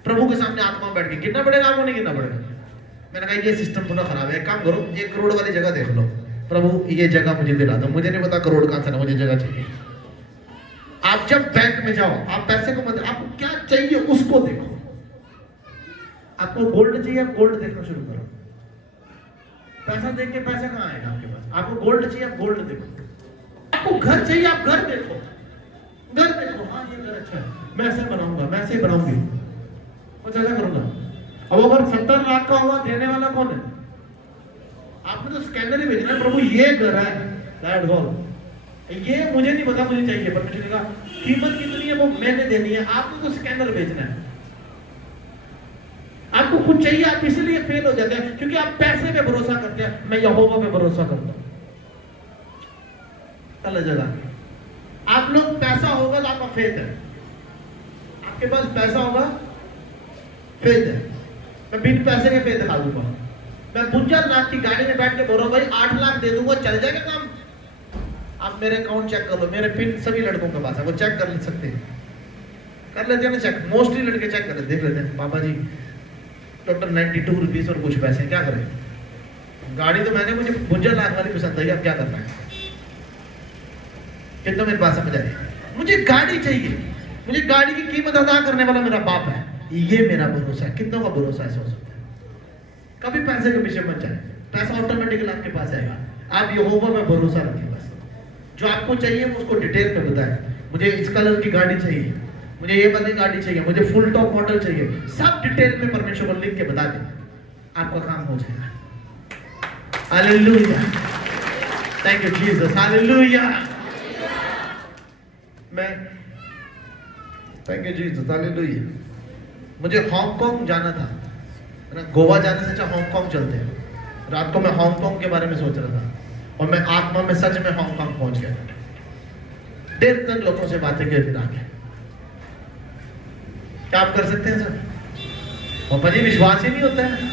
प्रभु के सामने आत्मा में बैठ के गिनना पड़ेगा, आपको नहीं गिनना पड़ेगा। मैंने कहा ये सिस्टम थोड़ा खराब है, काम करो 1 करोड़ वाली जगह देख लो, प्रभु ये जगह मुझे दिला दो, मुझे नहीं पता करोड़ कहां से ना, मुझे जगह चाहिए। आप जब बैंक में जाओ, आप पैसे को मत, आपको क्या चाहिए उसको देखो। आपको गोल्ड चाहिए, आप गोल्ड देखना शुरू करो। पैसा देख के पैसा कहां आएगा आपके पास? आपको गोल्ड चाहिए, आप गोल्ड देखो। आपको घर चाहिए, आप घर देखो, घर देखो, हाँ ये घर अच्छा है, मैं ऐसे बनाऊंगा, मैं ऐसे बनाऊंगी, कुछ ऐसा करूंगा। अब अगर 70 लाख का हुआ, देने वाला कौन है? आपने तो स्कैनर ही भेजना है, प्रभु ये घर है, दैट्स ऑल, ये मुझे नहीं पता, मुझे चाहिए। परमेश्वर ने कहा कीमत कितनी है वो मैंने देनी है, आपको तो स्कैनर भेजना है। आपको कुछ चाहिए, आप इसलिए फेल हो जाते हैं क्योंकि आप पैसे पे भरोसा करते हैं। मैं यहोवा पे भरोसा करता हूं। अलग जगह आप लोग, पैसा होगा तो आपका फेथ है, आपके पास पैसा होगा फेथ है। मैं बिन पैसे के फेथ दिखा दूंगा। मैं 52 लाख की गाड़ी में बैठ के बोल रहा हूं भाई 8 लाख दे दूंगा, चल जाएगा काम। आप मेरे अकाउंट चेक कर लो, मेरे पिन सभी लड़कों के पास है, वो चेक कर सकते हैं, कर लेते हैं ना चेक। मोस्टली लड़के चेक कर लेते, देख लेते हैं पापा जी टोटल 92 रुपीस और कुछ पैसे, क्या करें? गाड़ी तो मैंने, मुझे 52 लाख वाली पसंद आई, अब क्या करना है? कितना मेरे पास समझ आए? मुझे गाड़ी चाहिए, मुझे गाड़ी की कीमत अदा करने वाला मेरा बाप है, ये मेरा भरोसा है। कितनों का भरोसा है? 100। कभी पैसे के पीछे मत जाए, पैसा ऑटोमेटिकली आपके पास आएगा। आप यहोवा में भरोसा रखिए बस। जो आपको चाहिए वो उसको डिटेल में बताएं। मुझे इस कलर की गाड़ी चाहिए, मुझे ये वाली गाड़ी चाहिए, मुझे फुल टॉप मॉडल चाहिए, सब डिटेल में परमेश्वर को लिख के बता दें, आपका काम हो जाएगा। Hallelujah, thank you Jesus, hallelujah. मैं थैंक यू जीसस, हालेलुया। मुझे हांगकांग जाना था ना, गोवा जाने से अच्छा हांगकांग चलते हैं। रात को मैं हांगकांग के बारे में सोच रहा था और मैं आत्मा में सच में हांगकांग पहुंच गया। देर तक लोगों से बातें करते आगे। क्या आप कर सकते हैं सर? और पर विश्वास ही नहीं होता है,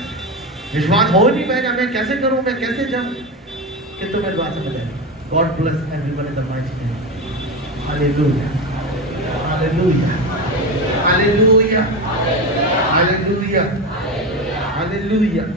विश्वास हो नहीं पाएगा। मैं कैसे करूं, मैं कैसे जाऊं? कि तो मेरी बात समझ आए। God bless everyone in the mighty name. Hallelujah, hallelujah, hallelujah, hallelujah, hallelujah.